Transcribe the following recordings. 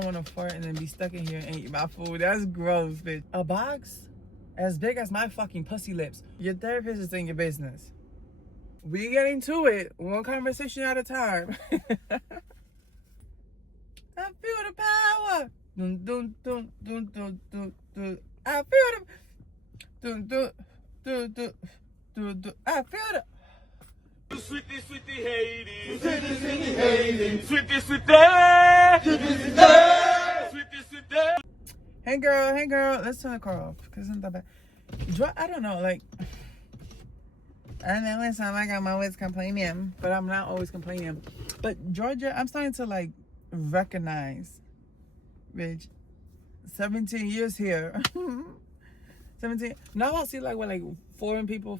don't want to fart and then be stuck in here and eat my food. That's gross, bitch. A box as big as my fucking pussy lips. Your therapist is in your business. We getting to it. One conversation at a time. I feel the power. Dun, dun, dun, dun, dun, dun, dun. I feel the... Dun, dun, dun, dun, dun, dun. I feel the... Sweetie, sweetie, Haiti. Sweetie, sweetie, Haiti. Sweetie, sweetie. Sweetie, sweetie. Hey girl, let's turn the car off because it's not that bad. I don't know, like, I know it sounds like I'm always complaining, but I'm not always complaining. But Georgia, I'm starting to like recognize, bitch, 17 years here. 17. Now I see like what, like foreign people,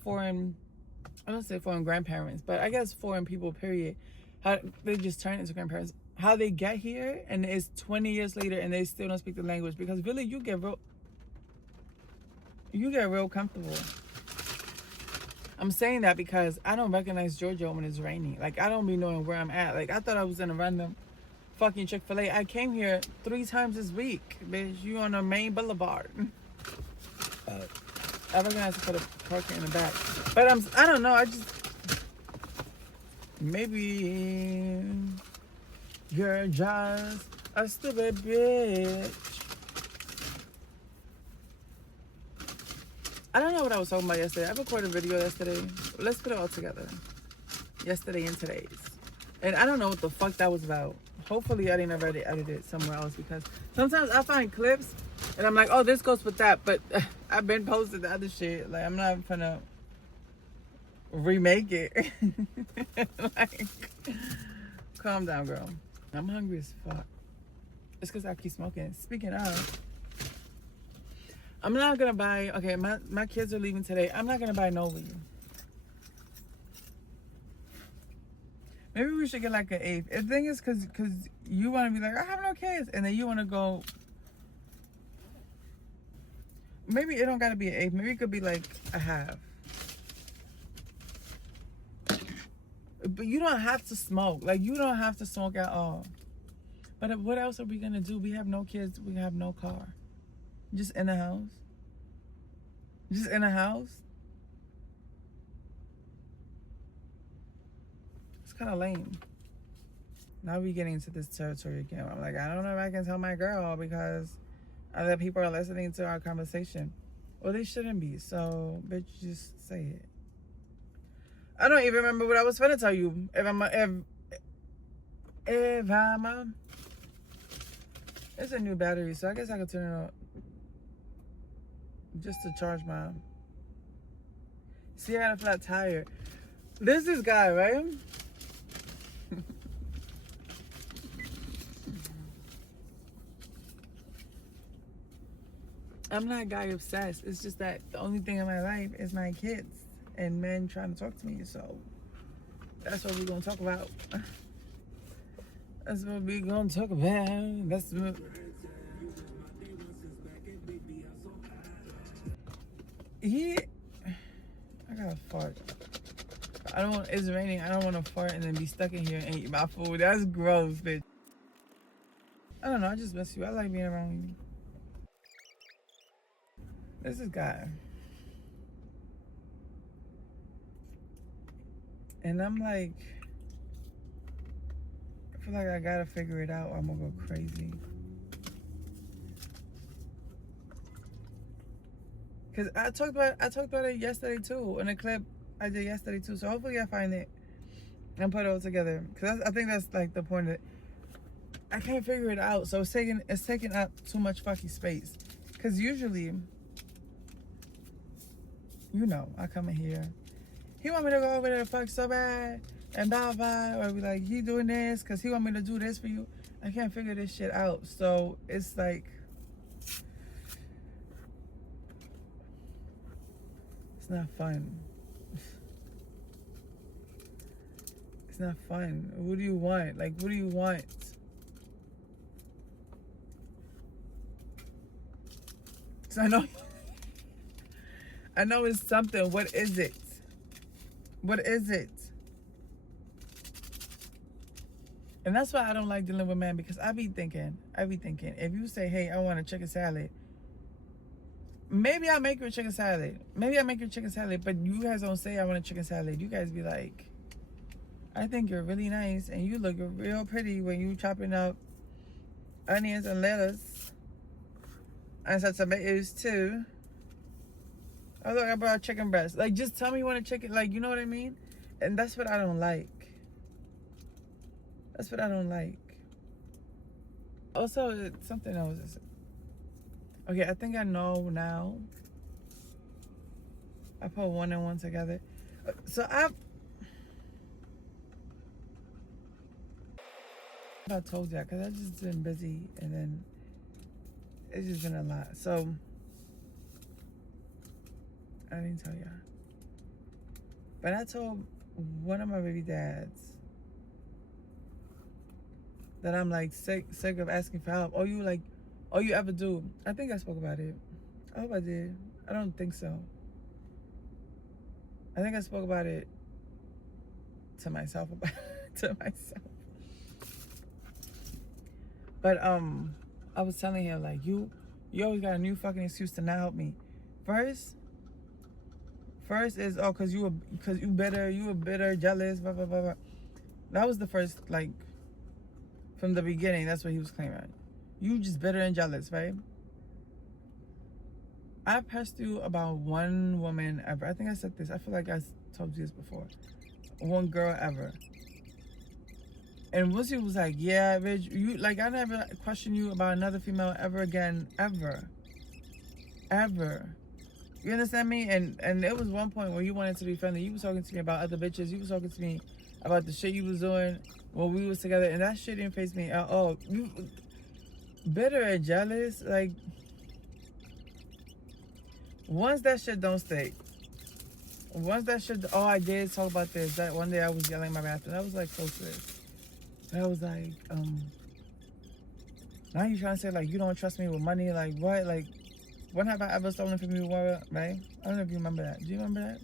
I don't say foreign grandparents, but I guess foreign people, period. How they just turn into grandparents. How they get here and it's 20 years later and they still don't speak the language, because really you get real comfortable. I'm saying that because I don't recognize Georgia when it's raining. Like, I don't be knowing where I'm at. Like, I thought I was in a random fucking Chick-fil-A. I came here 3 times this week, bitch. You on the main boulevard. I recognize to put a parker in the back. But I don't know, maybe you're just a stupid bitch. I don't know what I was talking about yesterday. I recorded a video yesterday. Let's put it all together. Yesterday and today's. And I don't know what the fuck that was about. Hopefully I didn't already edit it somewhere else, because sometimes I find clips and I'm like, oh, this goes with that. But I've been posting the other shit. Like, I'm not gonna remake it. Like, calm down, girl. I'm hungry as fuck. It's because I keep smoking. Speaking of, I'm not gonna buy, okay, my kids are leaving today. I'm not gonna buy no weed. Maybe we should get like an eighth. The thing is, cause you wanna be like, I have no kids, and then you wanna go, maybe it don't gotta be an eighth. Maybe it could be like a half. But you don't have to smoke. Like, you don't have to smoke at all. But what else are we gonna do? We have no kids, we have no car. Just in the house. Just in the house. It's kind of lame. Now we getting into this territory again. I'm like, I don't know if I can tell my girl because other people are listening to our conversation. Well, they shouldn't be. So, bitch, just say it. I don't even remember what I was finna tell you. It's a new battery, so I guess I could turn it on just to charge my. See, I got a flat tire. There's this guy, right? I'm not guy obsessed. It's just that the only thing in my life is my kids and men trying to talk to me. So that's what we're gonna talk about. That's what we're gonna talk about. That's what. I gotta fart. It's raining. I don't want to fart and then be stuck in here and eat my food. That's gross, bitch. I don't know. I just miss you. I like being around you. This is guy. And I'm like, I feel like I gotta figure it out or I'm gonna go crazy. Cause I talked about it yesterday too, in a clip I did yesterday too. So hopefully I find it and put it all together. Cause I think that's like the point of it. I can't figure it out. So it's taking up too much fucking space. Cause usually, you know, I come in here. He want me to go over there to fuck so bad and blah blah, or be like, he doing this because he want me to do this for you. I can't figure this shit out. So it's like, it's not fun. It's not fun. What do you want? Like, what do you want? So I know it's something. What is it? What is it? And that's why I don't like dealing with men, because I be thinking, if you say, hey, I want a chicken salad, maybe I'll make you a chicken salad. But you guys don't say I want a chicken salad. You guys be like, I think you're really nice and you look real pretty when you chopping up onions and lettuce and some tomatoes too. Oh look, I brought chicken breast. Like, just tell me you want a chicken, like, you know what I mean? And that's what I don't like. Also, something else. Okay, I think I know now. I put one and one together. So I told y'all, because I've just been busy and then it's just been a lot. So I didn't tell y'all. But I told one of my baby dads that I'm like sick of asking for help. Oh, you ever do? I think I spoke about it. I hope I did. I don't think so. I think I spoke about it to myself. But I was telling him, like, you always got a new fucking excuse to not help me. First is, oh, cause you were bitter, jealous, blah blah blah blah. That was the first, like, from the beginning. That's what he was claiming. You just bitter and jealous, right? I pressed you about one woman ever. I think I said this. I feel like I told you this before. One girl ever. And Lucy was like, yeah, bitch, you, like, I never question you about another female ever again, ever. You understand me? And there was one point where you wanted to be friendly. You was talking to me about other bitches. You was talking to me about the shit you was doing when we was together, and that shit didn't face me at all. You bitter and jealous, like, once that shit don't stay. Oh, I did talk about this. That one day I was yelling in my bathroom. That was like close to this. And I was like, now you trying to say, like, you don't trust me with money? Like, what? Like, when have I ever stolen from you? What, right? I don't know if you remember that. Do you remember that?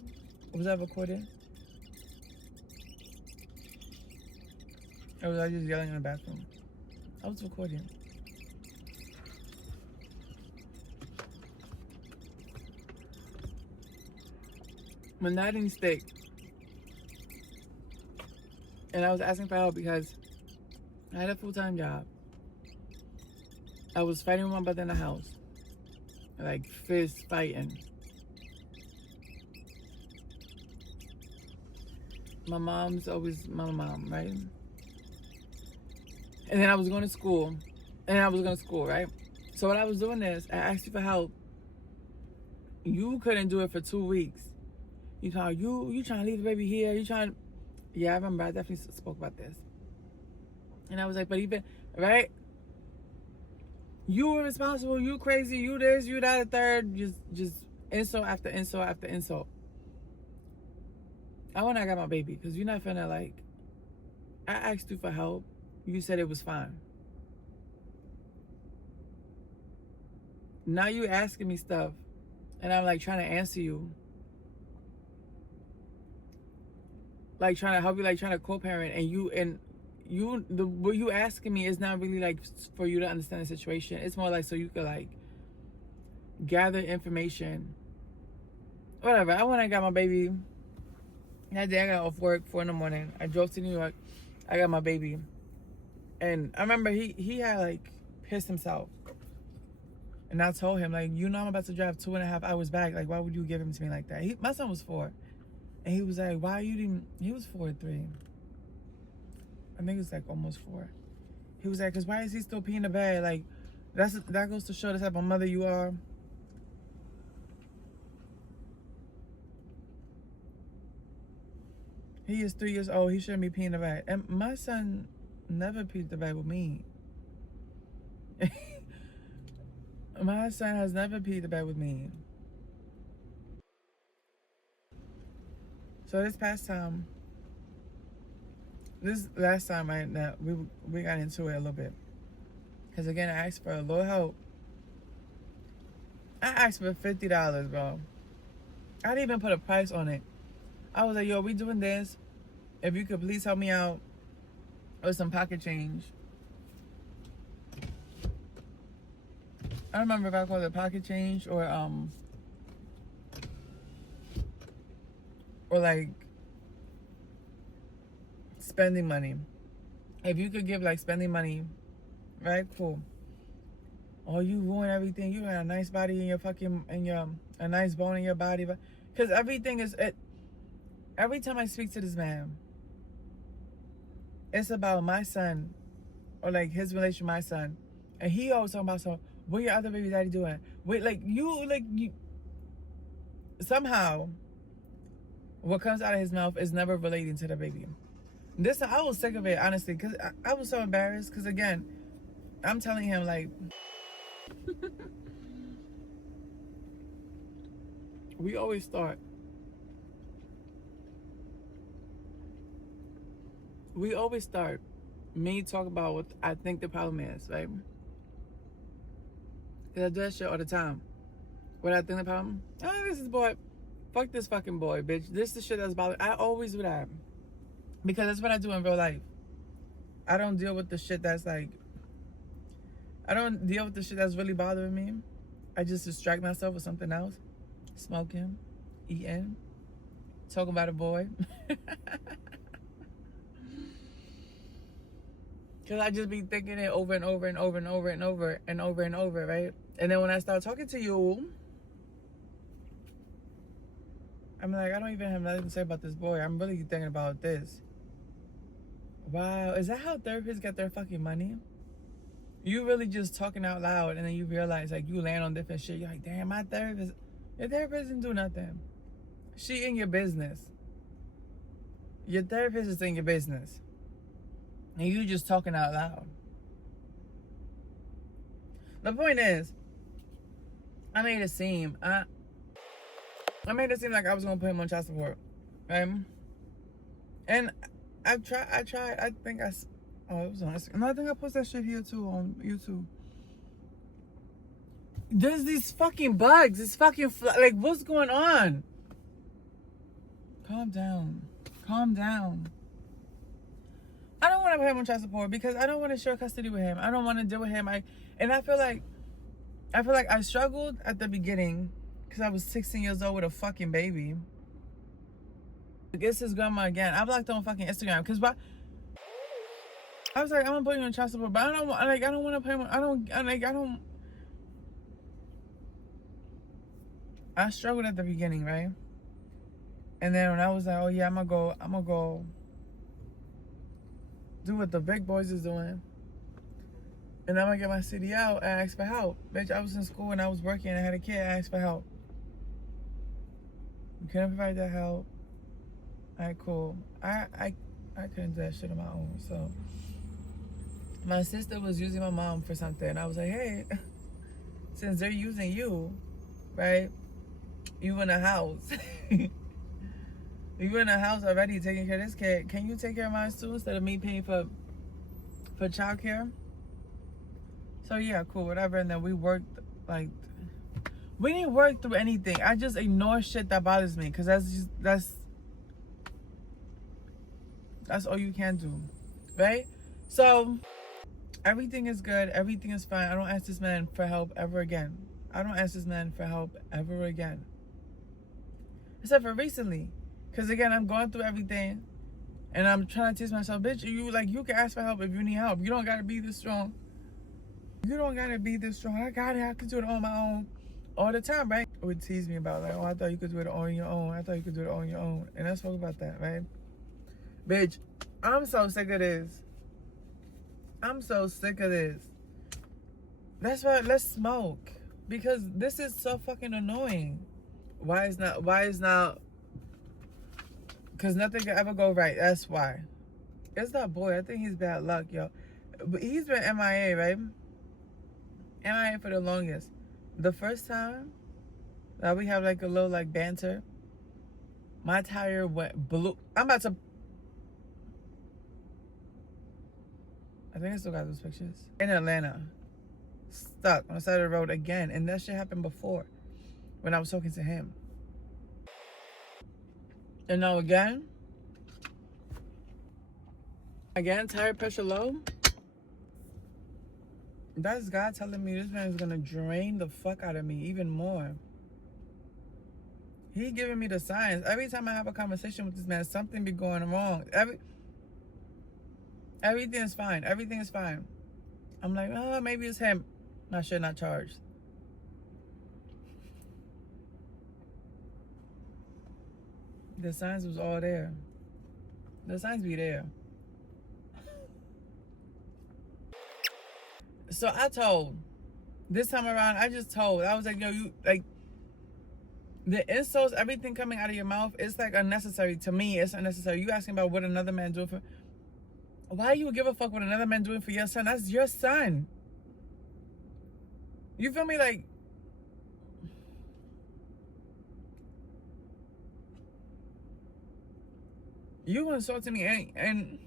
Was that recorded? Or was I just yelling in the bathroom? I was recording. When that didn't stick, and I was asking for help because I had a full-time job. I was fighting with my brother in the house. Like, fist fighting. My mom's always my mom, right? And then I was going to school. Right? So what I was doing is, I asked you for help. You couldn't do it for 2 weeks. You trying to leave the baby here? Yeah, I remember. I definitely spoke about this. And I was like, but even, right? You were responsible. You crazy. You this. You that. A third. Just insult after insult after insult. I when I got my baby, because you're not finna, like, I asked you for help. You said it was fine. Now you asking me stuff, and I'm like trying to answer you. Like, trying to help you, like trying to co-parent, and what you asking me is not really like for you to understand the situation. It's more like so you could, like, gather information. Whatever. I went and got my baby. That day I got off work 4 a.m. I drove to New York. I got my baby. And I remember he had, like, pissed himself. And I told him, like, you know I'm about to drive 2.5 hours back. Like, why would you give him to me like that? My son was 4. And he was like, why you didn't... He was 4 or 3. I think it was, like, almost 4. He was like, because why is he still peeing the bed? Like, that goes to show the type of mother you are. He is 3 years old. He shouldn't be peeing the bed. And my son never peed the bed with me. My son has never peed the bed with me. So this last time we got into it a little bit. Because again, I asked for a little help. I asked for $50, bro. I didn't even put a price on it. I was like, yo, we doing this. If you could please help me out. or some pocket change. I don't remember if I called it pocket change or like spending money. If you could give like spending money, right? Cool. Oh, you ruin everything. You got a nice body in your fucking, a nice bone in your body. But because everything is, every time I speak to this man, it's about my son or like his relation with my son. And he always talking about, so what your other baby daddy doing? Wait, you, somehow, what comes out of his mouth is never relating to the baby. This, I was sick of it, honestly, because I was so embarrassed. Because again, I'm telling him like, we always start me talk about what I think the problem is, right? Because I do that shit all the time. What I think the problem? Oh, this is boy. Fuck this fucking boy, bitch. This is the shit that's bothering. I always do that. Because that's what I do in real life. I don't deal with the shit that's like, I don't deal with the shit that's really bothering me. I just distract myself with something else. Smoking, eating, talking about a boy. Because I just be thinking it over and over and over and over and over and over and over, right? And then when I start talking to you, I'm like, I don't even have nothing to say about this boy. I'm really thinking about this. Wow, is that how therapists get their fucking money? You really just talking out loud and then you realize like you land on different shit. You're like, damn, your therapist didn't do nothing. She in your business. Your therapist is in your business. And you just talking out loud. The point is, I made it seem like I was gonna put him on child support. And I tried, I think it was on Instagram. No, I think I posted that shit here too on YouTube. There's these fucking bugs, like what's going on? Calm down. I don't want to put him on child support because I don't want to share custody with him. I don't want to deal with him. I feel like I struggled at the beginning because I was 16 years old with a fucking baby. It's his grandma again. I blocked her on fucking Instagram because I was like, I'm gonna put you on child support, but I don't want to pay him. I struggled at the beginning, right? And then when I was like, oh yeah, I'm gonna go do what the big boys is doing. And I'm gonna get my city out and ask for help. Bitch, I was in school and I was working and I had a kid, I asked for help. You couldn't provide that help. Alright, cool. I couldn't do that shit on my own. So my sister was using my mom for something. And I was like, hey, since they're using you, right? You in a house. You in a house already taking care of this kid. Can you take care of mine too instead of me paying for childcare? So yeah, cool, whatever. And then we worked, like, we didn't work through anything. I just ignore shit that bothers me because that's all you can do, right? So everything is good. Everything is fine. I don't ask this man for help ever again. Except for recently. Because again, I'm going through everything and I'm trying to teach myself, bitch, you can ask for help if you need help. You don't got to be this strong. I got it. I can do it on my own all the time, right? It would tease me about like, oh, I thought you could do it on your own. And I spoke about that, right? Bitch, I'm so sick of this. That's why let's smoke. Because this is so fucking annoying. Why is not because nothing can ever go right. That's why. It's that boy. I think he's bad luck, yo. But he's been MIA, right? MIA for the longest. The first time that we have like a little like banter, my tire went blue. I think I still got those pictures. In Atlanta. Stuck on the side of the road again. And that shit happened before when I was talking to him. And now again, Again, tire pressure low. That's God telling me this man is gonna drain the fuck out of me even more. He giving me the signs. Every time I have a conversation with this man, something be going wrong. Everything is fine. Everything is fine. I'm like, oh, maybe it's him. I should not charge. The signs was all there. The signs be there. So I told. This time around, I just told. I was like, yo, you, like, the insults, everything coming out of your mouth, it's like unnecessary. To me, it's unnecessary. You asking about what another man doing for... Why you give a fuck what another man doing for your son? That's your son. You feel me? Like... You insulting me and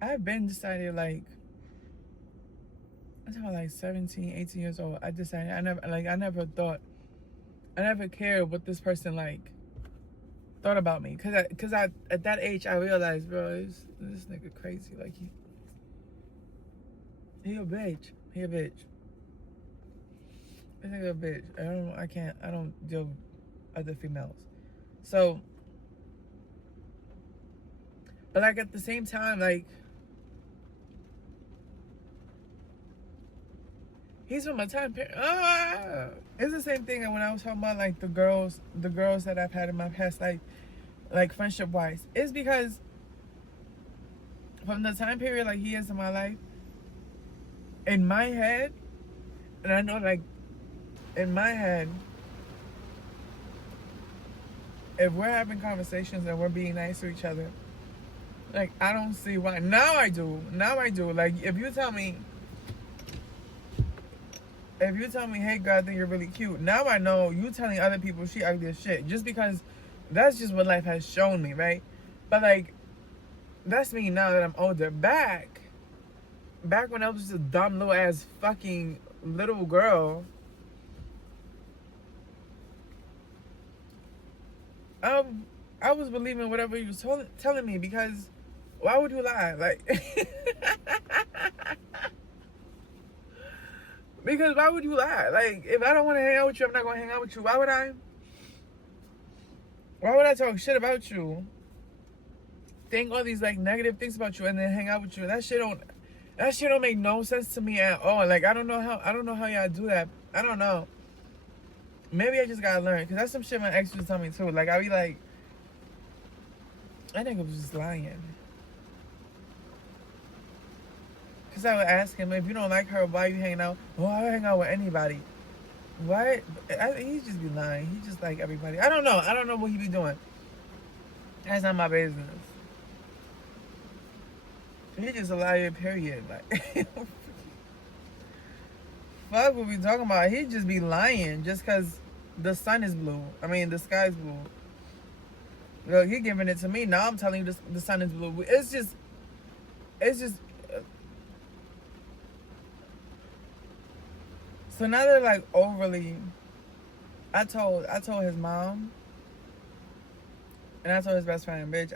I've been decided, like, I'm talking like 17, 18 years old. I decided I never cared what this person like thought about me. Cause I at that age I realized, bro, this nigga crazy. Like he a bitch. He a bitch. This nigga a bitch. I don't deal with other females. So, but like at the same time, like, he's from a time period. It's the same thing when I was talking about like the girls that I've had in my past life, like friendship wise. It's because from the time period like he is in my life, in my head, and I know like in my head, if we're having conversations and we're being nice to each other, like I don't see why. Now I do. Like if you tell me, hey girl, I think you're really cute. Now I know you telling other people she ugly as shit. Just because that's just what life has shown me, right? But like, that's me now that I'm older. Back when I was just a dumb little ass fucking little girl, I was believing whatever he was telling me, because why would you lie? Like, because why would you lie? Like, if I don't want to hang out with you, I'm not going to hang out with you. Why would I talk shit about you? Think all these, like, negative things about you and then hang out with you. That shit don't make no sense to me at all. Like, I don't know how y'all do that. I don't know. Maybe I just gotta learn. Because that's some shit my ex was telling me, too. Like, I be like, I think I was just lying. Because I would ask him, if you don't like her, why are you hanging out? Oh, I hang out with anybody. What? He just be lying. He just like everybody. I don't know what he be doing. That's not my business. He just a liar, period. Like, fuck what we talking about. He just be lying just because the sun is blue. I mean, the sky's blue. Look, he giving it to me. Now I'm telling you the sun is blue. It's just. So now they're like overly. I told his mom, and I told his best friend, bitch.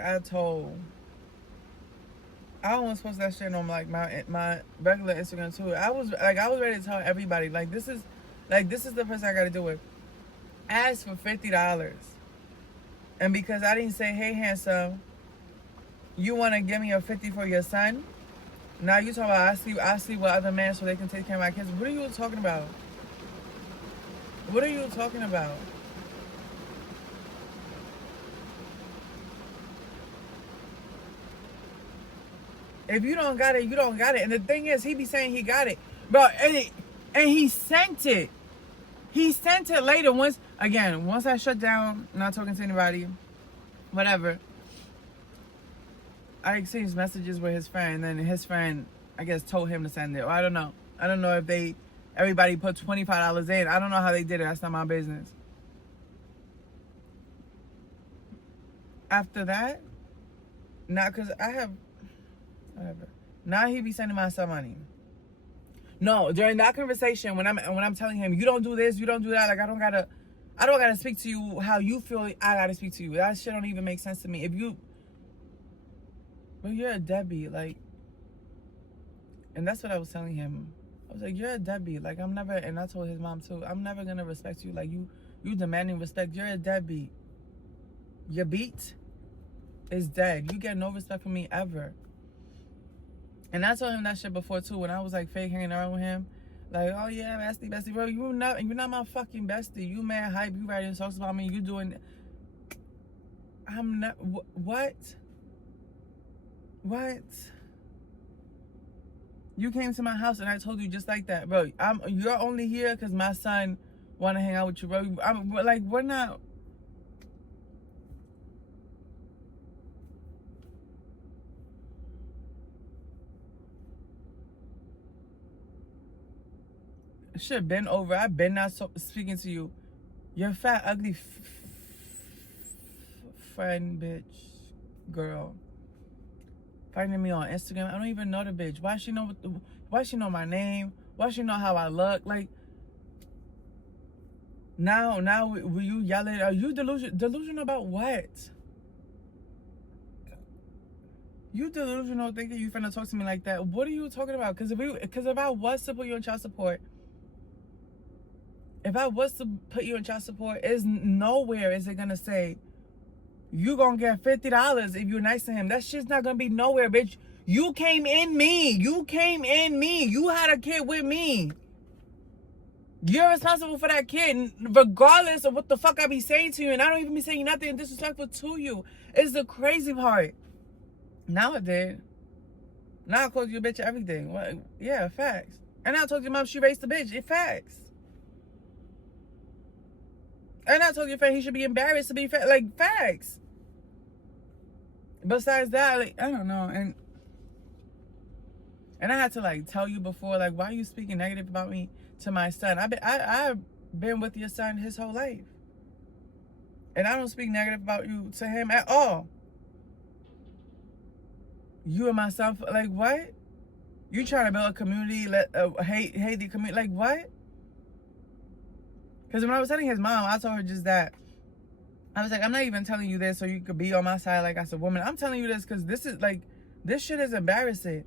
I almost posted that shit on like my regular Instagram too. I was ready to tell everybody, like this is the person I got to deal with. Ask for $50, and because I didn't say, hey handsome, you want to give me a 50 for your son? Now you talking about I sleep with other men so they can take care of my kids. What are you talking about? What are you talking about? If you don't got it, you don't got it. And the thing is, he be saying he got it. But and he sent it. He sent it later once I shut down, not talking to anybody, whatever. I exchanged messages with his friend, and then his friend, I guess, told him to send it. Or I don't know. I don't know if everybody put $25 in. I don't know how they did it. That's not my business. After that, because I have, whatever. Now he be sending my son money. No, during that conversation, when I'm telling him, you don't do this, you don't do that, like I don't gotta speak to you how you feel I gotta speak to you. That shit don't even make sense to me. But you're a deadbeat, like, and that's what I was telling him. I was like, you're a deadbeat. Like, I'm never, and I told his mom too, I'm never gonna respect you. Like, you demanding respect. You're a deadbeat. Your beat is dead. You get no respect from me ever. And I told him that shit before too, when I was like fake hanging around with him. Like, oh yeah, bestie, bro, you're not my fucking bestie. You mad hype, you writing songs about me, you doing, I'm not, what? What? You came to my house and I told you just like that, bro. You're only here because my son want to hang out with you, bro. I'm like, we're not. Shit been over. I've been not speaking to you. You're fat, ugly friend, bitch, girl. Finding me on Instagram. I don't even know the bitch. Why she know why she know my name? Why she know how I look? Like, now will you yelling? Are you delusional about what? You delusional thinking you finna talk to me like that. What are you talking about? Because if I was to put you in child support, is nowhere is it gonna say you gonna get $50 if you're nice to him. That shit's not gonna be nowhere, bitch. You came in me. You had a kid with me. You're responsible for that kid, regardless of what the fuck I be saying to you. And I don't even be saying nothing disrespectful to you. It's the crazy part. Now I did. Now I called you a bitch everything. What? Yeah, facts. And I told your mom she raised the bitch. It facts. And I told your friend he should be embarrassed to be like, facts. Besides that, like, I don't know. And I had to like tell you before, like, why are you speaking negative about me to my son? I've been with your son his whole life. And I don't speak negative about you to him at all. You and my son, like, what? You trying to build a community, hate the community, like, what? Because when I was telling his mom, I told her just that. I was like, I'm not even telling you this so you could be on my side like as a woman. I'm telling you this because this shit is embarrassing.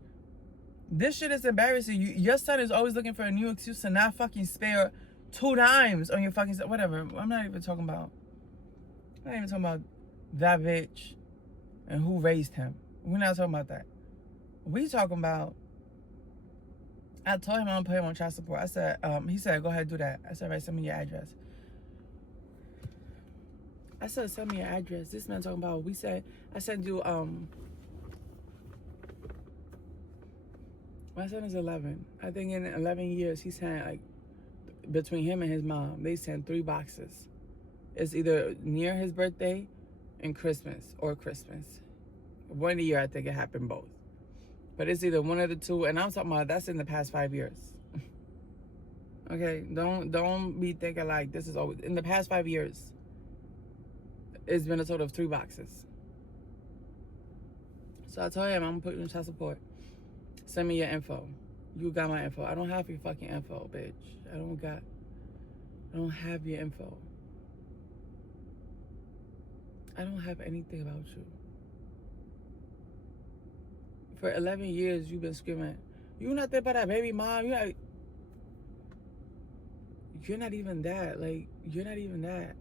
This shit is embarrassing. Your son is always looking for a new excuse to not fucking spare 2 dimes on your fucking, whatever. I'm not even talking about that bitch and who raised him. We're not talking about that. We talking about, I told him I'm gonna put him on child support. I said, he said, go ahead, do that. I said, right, send me your address. I said, send me your address. This man talking about, I sent you, my son is 11. I think in 11 years, he sent, like, between him and his mom, they sent 3 boxes. It's either near his birthday and Christmas, or Christmas. One year, I think it happened both. But it's either one of the two, and I'm talking about that's in the past 5 years. Okay, don't be thinking like this is always in the past 5 years. It's been a total of 3 boxes. So I told him I'm gonna put you in child support. Send me your info. You got my info. I don't have your fucking info, bitch. I don't have your info. I don't have anything about you. For 11 years, you've been screaming, you not there by that baby mom. You're not even that. Like, you're not even that.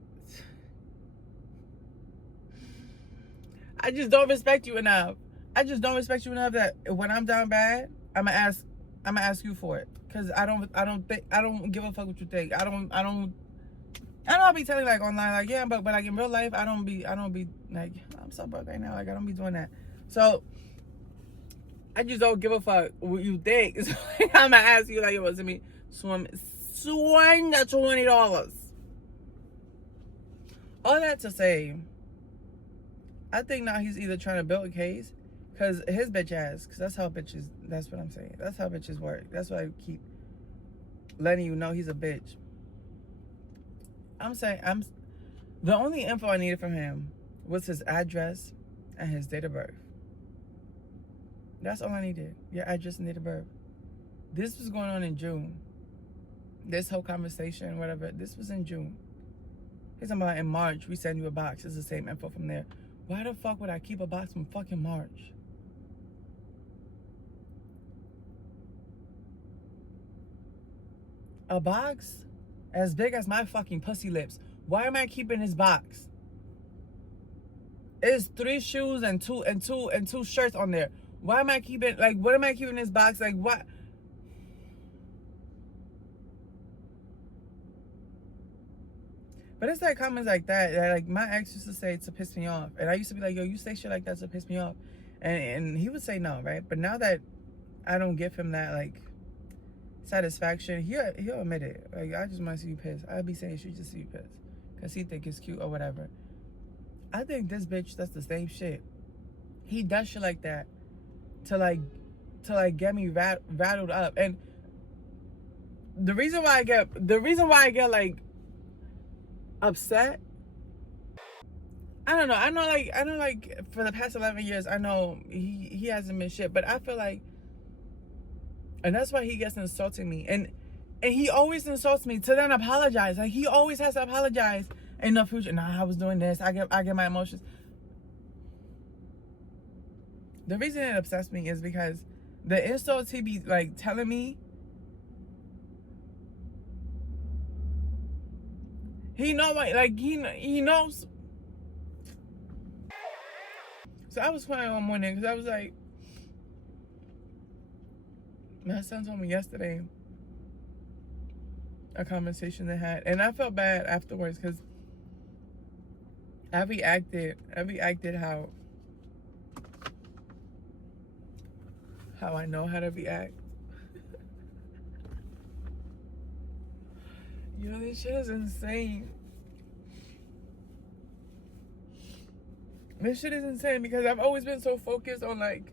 I just don't respect you enough. That when I'm down bad, I'm gonna ask you for it. Cause I don't give a fuck what you think. I know I'll be telling like online, like, yeah, but like in real life, I don't be like, I'm so broke right now. Like, I don't be doing that. So I just don't give a fuck what you think. So I'm gonna ask you, like, you want to me swing the $20. All that to say, I think now he's either trying to build a case, cause his bitch ass, cause that's how bitches. That's what I'm saying. That's how bitches work. That's why I keep letting you know he's a bitch. I'm saying the only info I needed from him was his address and his date of birth. That's all I needed. Your address and date of birth. This was going on in June. This whole conversation, whatever, this was in June. He's talking about in March, we send you a box. It's the same info from there. Why the fuck would I keep a box from fucking March? A box as big as my fucking pussy lips. Why am I keeping his box? It's 3 shoes and two shirts on there. Why am I keeping, like, what am I keeping in this box? Like, what? But it's like comments like that like my ex used to say to piss me off. And I used to be like, yo, you say shit like that to piss me off. And he would say no, right? But now that I don't give him that, like, satisfaction, he'll admit it. Like, I just want to see you pissed. I'll be saying shit just to see you pissed. Because he think it's cute or whatever. I think this bitch does the same shit. He does shit like that to get me rattled up. And the reason why I get like upset, I don't know. I know like for the past 11 years, I know he hasn't been shit, but I feel like, and that's why he gets insulting me. And he always insults me to then apologize. Like, he always has to apologize in the future. Nah, I was doing this. I get my emotions. The reason it upsets me is because the insults he be like telling me, he know what, like, he knows. So I was crying one morning because I was like, my son told me yesterday a conversation they had, and I felt bad afterwards because I reacted how I know how to react. You know, this shit is insane. This shit is insane because I've always been so focused on, like,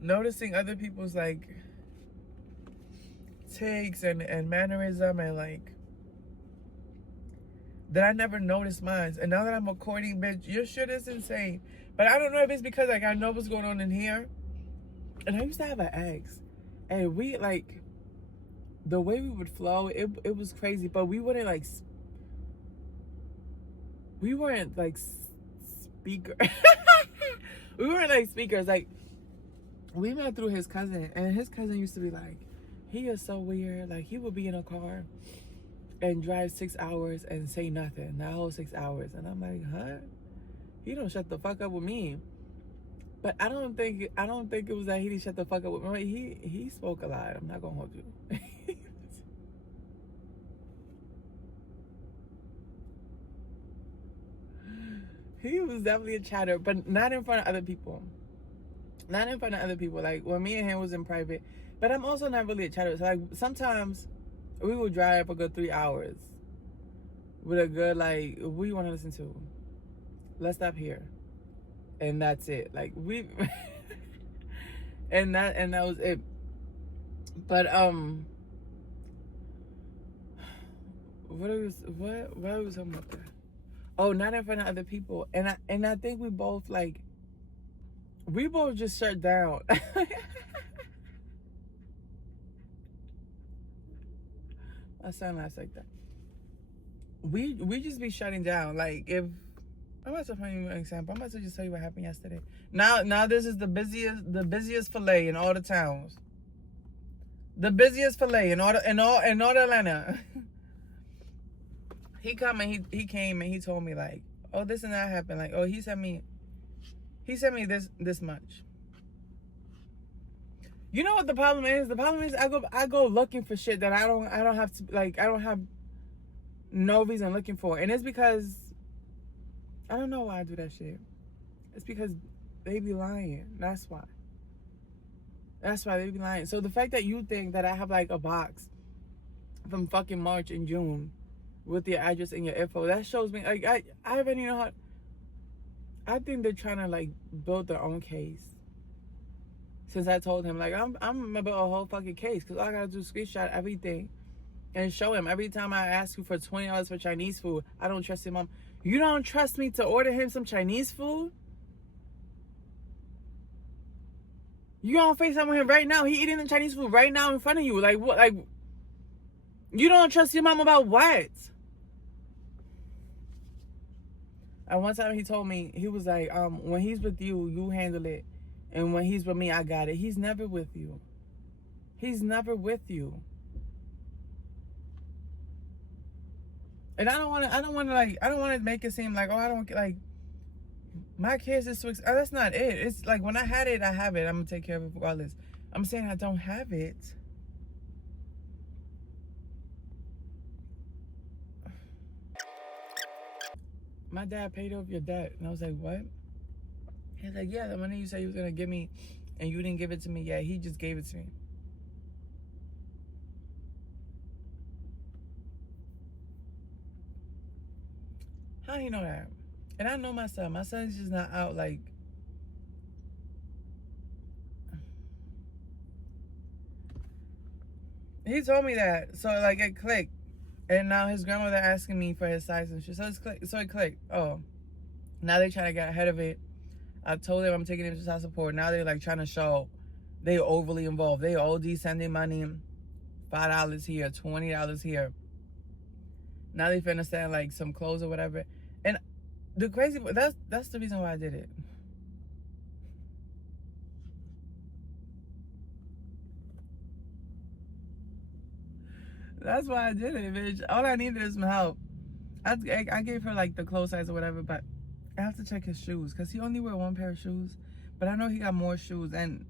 noticing other people's, like, takes and mannerism and, like, that I never noticed mine. And now that I'm recording, bitch, your shit is insane. But I don't know if it's because, like, I know what's going on in here. And I used to have an ex. And we, like, the way we would flow, it was crazy. But we wouldn't, like, speaker. We weren't, like, speakers. Like, we met through his cousin. And his cousin used to be like, he is so weird. Like, he would be in a car and drive 6 hours and say nothing. That whole 6 hours. And I'm like, huh? He don't shut the fuck up with me. But I don't think it was that he didn't shut the fuck up with me. He spoke a lot. I'm not gonna hold you. He was definitely a chatter, but not in front of other people. Not in front of other people. Like, when me and him was in private. But I'm also not really a chatter. So, like, sometimes we would drive for a good 3 hours with a good, like, what do you want to listen to? Let's stop here. And that's it. Like, we and that was it. But what was talking about that? Oh, not in front of other people. And I think we both just shut down. I sound like that. We just be shutting down. Like, if I'm about to find you an example. I'm about to just tell you what happened yesterday. Now this is the busiest filet in all the towns. The busiest filet in all Atlanta. He came and he told me, like, oh, this and that happened. Like, oh, he sent me this much. You know what the problem is? The problem is I go looking for shit that I don't have to, like, I don't have no reason looking for. And it's because I don't know why I do that shit. It's because they be lying. That's why they be lying. So the fact that you think that I have, like, a box from fucking March and June with your address and your info, that shows me, like, I already know how. I think they're trying to, like, build their own case. Since I told him, like, I'm gonna build a whole fucking case, because all I gotta do is screenshot everything and show him. Every time I ask you for $20 for Chinese food, I don't trust your mom. You don't trust me to order him some Chinese food? You on FaceTime with him right now. He eating the Chinese food right now in front of you. Like, what? Like, you don't trust your mom about what? And one time he told me, he was like, when he's with you, you handle it. And when he's with me, I got it. He's never with you. He's never with you. And I don't want to make it seem like, oh, I don't like my kids is so that's not it. It's like when I had it, I have it. I'm gonna take care of it regardless. I'm saying I don't have it. My dad paid off your debt. And I was like, what? He's like, yeah, the money you said you was gonna give me and you didn't give it to me. Yeah, he just gave it to me. How do you know that? And I know my son. My son's just not out like. He told me that. So like it clicked. And now his grandmother asking me for his size and shit. So it clicked. Oh. Now they trying to get ahead of it. I told them I'm taking them to child support. Now they're like trying to show they overly involved. They OD sending money, $5 here, $20 here. Now they finna send like some clothes or whatever. And the crazy, that's the reason why I did it. That's why I did it, bitch. All I needed is some help. I gave her like the clothes size or whatever, but I have to check his shoes because he only wear one pair of shoes. But I know he got more shoes, and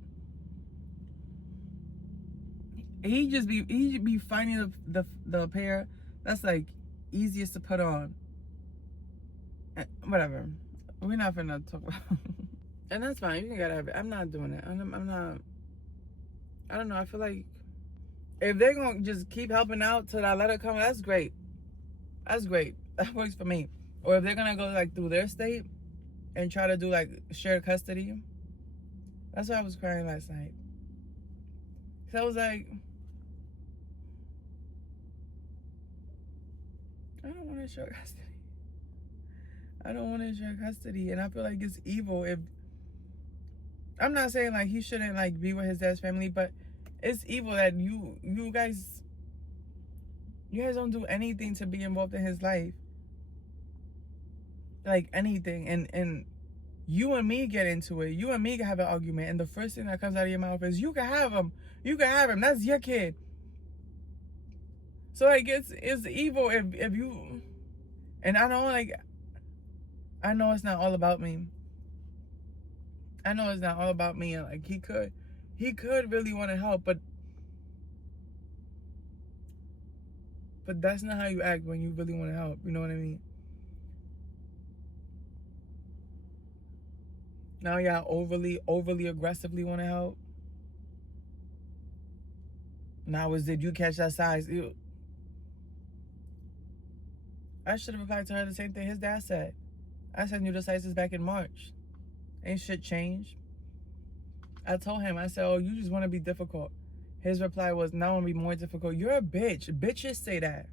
he be finding the pair that's like easiest to put on. And whatever, we're not finna talk about. And that's fine. You can gotta have it. I'm not doing it. I'm not. I don't know. I feel like if they're gonna just keep helping out till that letter come, that's great. That's great. That works for me. Or if they're gonna go like through their state and try to do like shared custody. That's why I was crying last night. Cause I was like, I don't want to share custody. I don't want to share custody, and I feel like it's evil. If I'm not saying like he shouldn't like be with his dad's family, but it's evil that you guys don't do anything to be involved in his life, like anything, and you and me get into it. You and me have an argument, and the first thing that comes out of your mouth is, "You can have him. You can have him. That's your kid." So like it's evil if you, and I don't like. I know it's not all about me. I know it's not all about me. And like he could really want to help, but that's not how you act when you really want to help. You know what I mean? Now y'all overly aggressively want to help. Now did you catch that size? Ew. I should have replied to her the same thing his dad said. I sent you the sizes back in March. Ain't shit changed. I told him, I said, oh, you just want to be difficult. His reply was, now I want to be more difficult. You're a bitch. Bitches say that.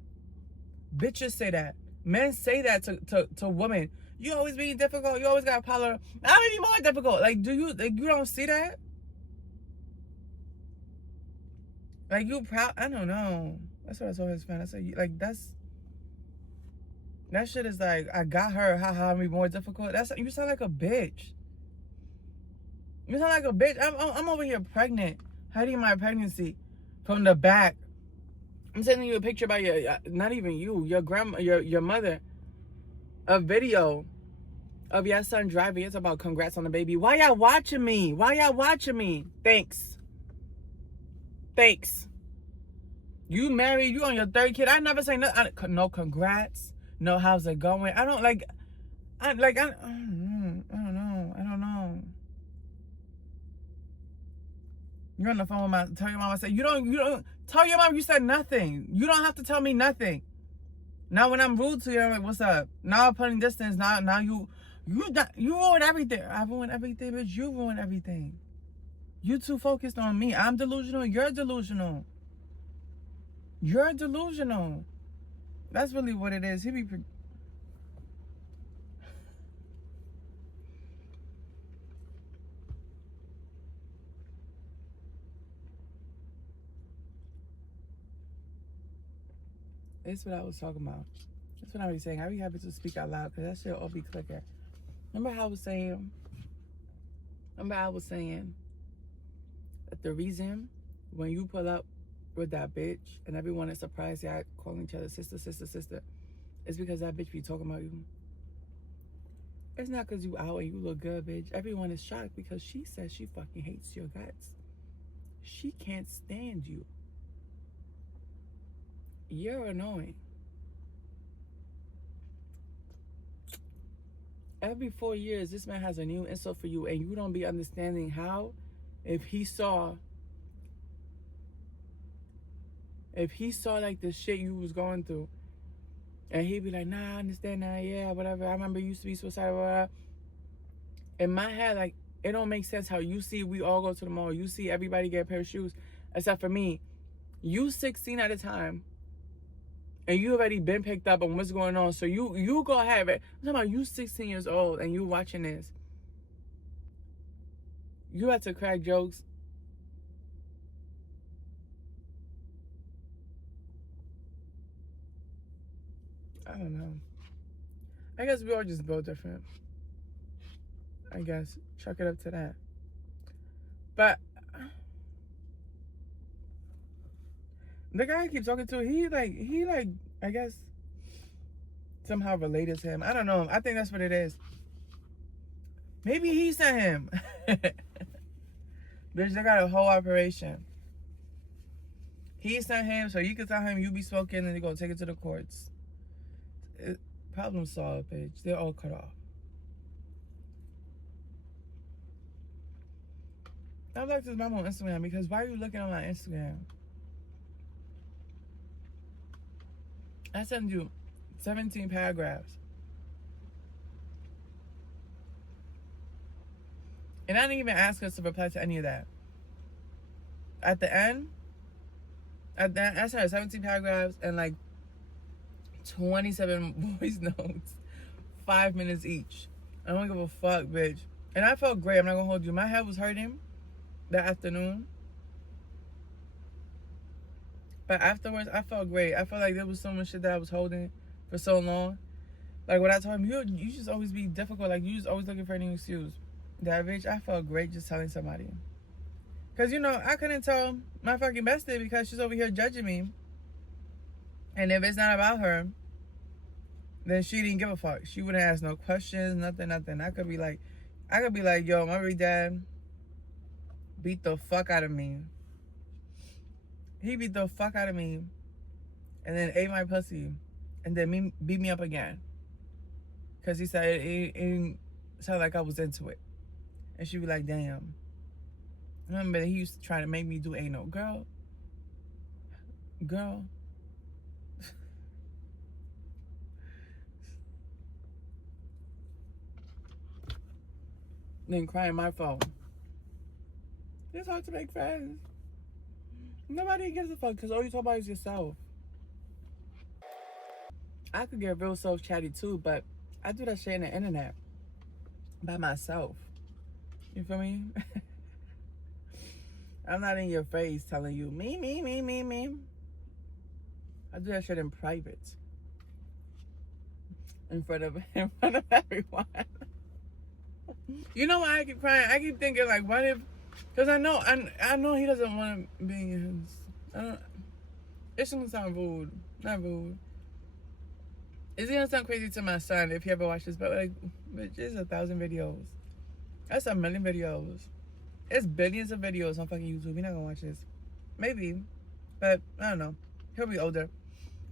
Bitches say that. Men say that to women. You always being difficult. You always got to follow. I'm going to be more difficult. Like, you don't see that? Like, you proud? I don't know. That's what I told his friend. I said, like, that shit is like, I got her. Haha, me more difficult. You sound like a bitch. You sound like a bitch. I'm over here pregnant, hiding my pregnancy from the back. I'm sending you a picture by not even you, your grandma, your mother, a video of your son driving. It's about congrats on the baby. Why y'all watching me? Why y'all watching me? Thanks. You married, you on your third kid. I never say no congrats. No, how's it going? I don't like. I don't know. You're on the phone with tell your mom. I said you don't tell your mom you said nothing. You don't have to tell me nothing. Now when I'm rude to you, I'm like, what's up? Now I'm putting distance. Now you ruined everything. I ruined everything, bitch. You ruined everything. You too focused on me. I'm delusional. You're delusional. You're delusional. That's really what it is. He be. That's what I was talking about. That's what I was saying. I be happy to speak out loud because that shit all be clicking. Remember how I was saying that the reason when you pull up with that bitch and everyone is surprised y'all calling each other sister, is it's because that bitch be talking about you. It's not because you out and you look good, bitch. Everyone is shocked because she says she fucking hates your guts. She can't stand you. You're annoying. Every 4 years, this man has a new insult for you, and you don't be understanding how. If he saw like the shit you was going through, and he'd be like, nah, I understand that, yeah, whatever. I remember you used to be suicidal, whatever. In my head, like, it don't make sense how you see we all go to the mall. You see everybody get a pair of shoes, except for me. You 16 at a time, and you already been picked up on what's going on. So you go ahead. I'm talking about you 16 years old, and you watching this. You have to crack jokes. I don't know. I guess we all just built different. I guess. Chuck it up to that. But the guy I keep talking to, he like, I guess, somehow related to him. I don't know. I think that's what it is. Maybe he sent him. Bitch, they got a whole operation. He sent him so you can tell him you be smoking and they gonna take it to the courts. Problem solved, bitch. They're all cut off. I like this mom on Instagram because why are you looking on my Instagram? I send you 17 paragraphs. And I didn't even ask us to reply to any of that. At the end, I sent 17 paragraphs and like 27 voice notes. 5 minutes each. I don't give a fuck, bitch. And I felt great. I'm not gonna hold you. My head was hurting that afternoon. But afterwards, I felt great. I felt like there was so much shit that I was holding for so long. Like when I told him, you just always be difficult. Like you just always looking for any excuse. That bitch, I felt great just telling somebody. Because, you know, I couldn't tell my fucking bestie because she's over here judging me. And if it's not about her, then she didn't give a fuck. She wouldn't ask no questions, nothing. I could be like, yo, my baby dad beat the fuck out of me. He beat the fuck out of me and then ate my pussy and then beat me up again. Because he said it sounded like I was into it. And she'd be like, damn. Remember, he used to try to make me do anal. Girl. Then crying my phone. It's hard to make friends. Nobody gives a fuck because all you talk about is yourself. I could get real self-chatty too, but I do that shit in the internet. By myself. You feel me? I'm not in your face telling you, me. I do that shit in private. In front of everyone. You know why I keep crying? I keep thinking, like, what if... Because I know he doesn't want to be in his... It's going to sound rude. Not rude. It's going to sound crazy to my son if he ever watches, but, like, bitch, there's 1,000 videos. That's 1,000,000 videos. It's billions of videos on fucking YouTube. He's not going to watch this. Maybe. But, I don't know. He'll be older.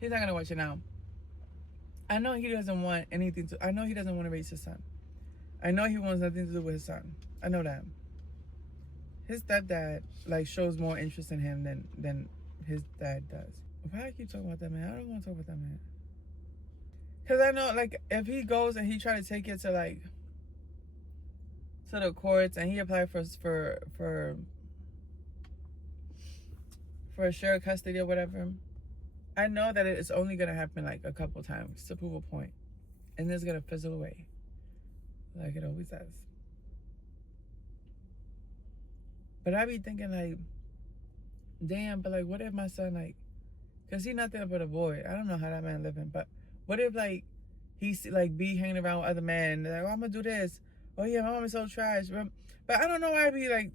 He's not going to watch it now. I know he doesn't want anything to... I know he doesn't want to raise his son. I know he wants nothing to do with his son. I know that. His stepdad, like, shows more interest in him than his dad does. Why do I keep talking about that man? I don't want to talk about that man. Because I know, like, if he goes and he try to take it to, like, to the courts and he applied for shared custody or whatever, I know that it's only going to happen, like, a couple times to prove a point. And it's going to fizzle away. Like it always does. But I be thinking, like, damn, but, like, what if my son, like, because he's nothing but a boy. I don't know how that man living, but what if, like, he's, like, be hanging around with other men, like, oh, I'm going to do this. Oh, yeah, my mom is so trash. But I don't know why I be, like,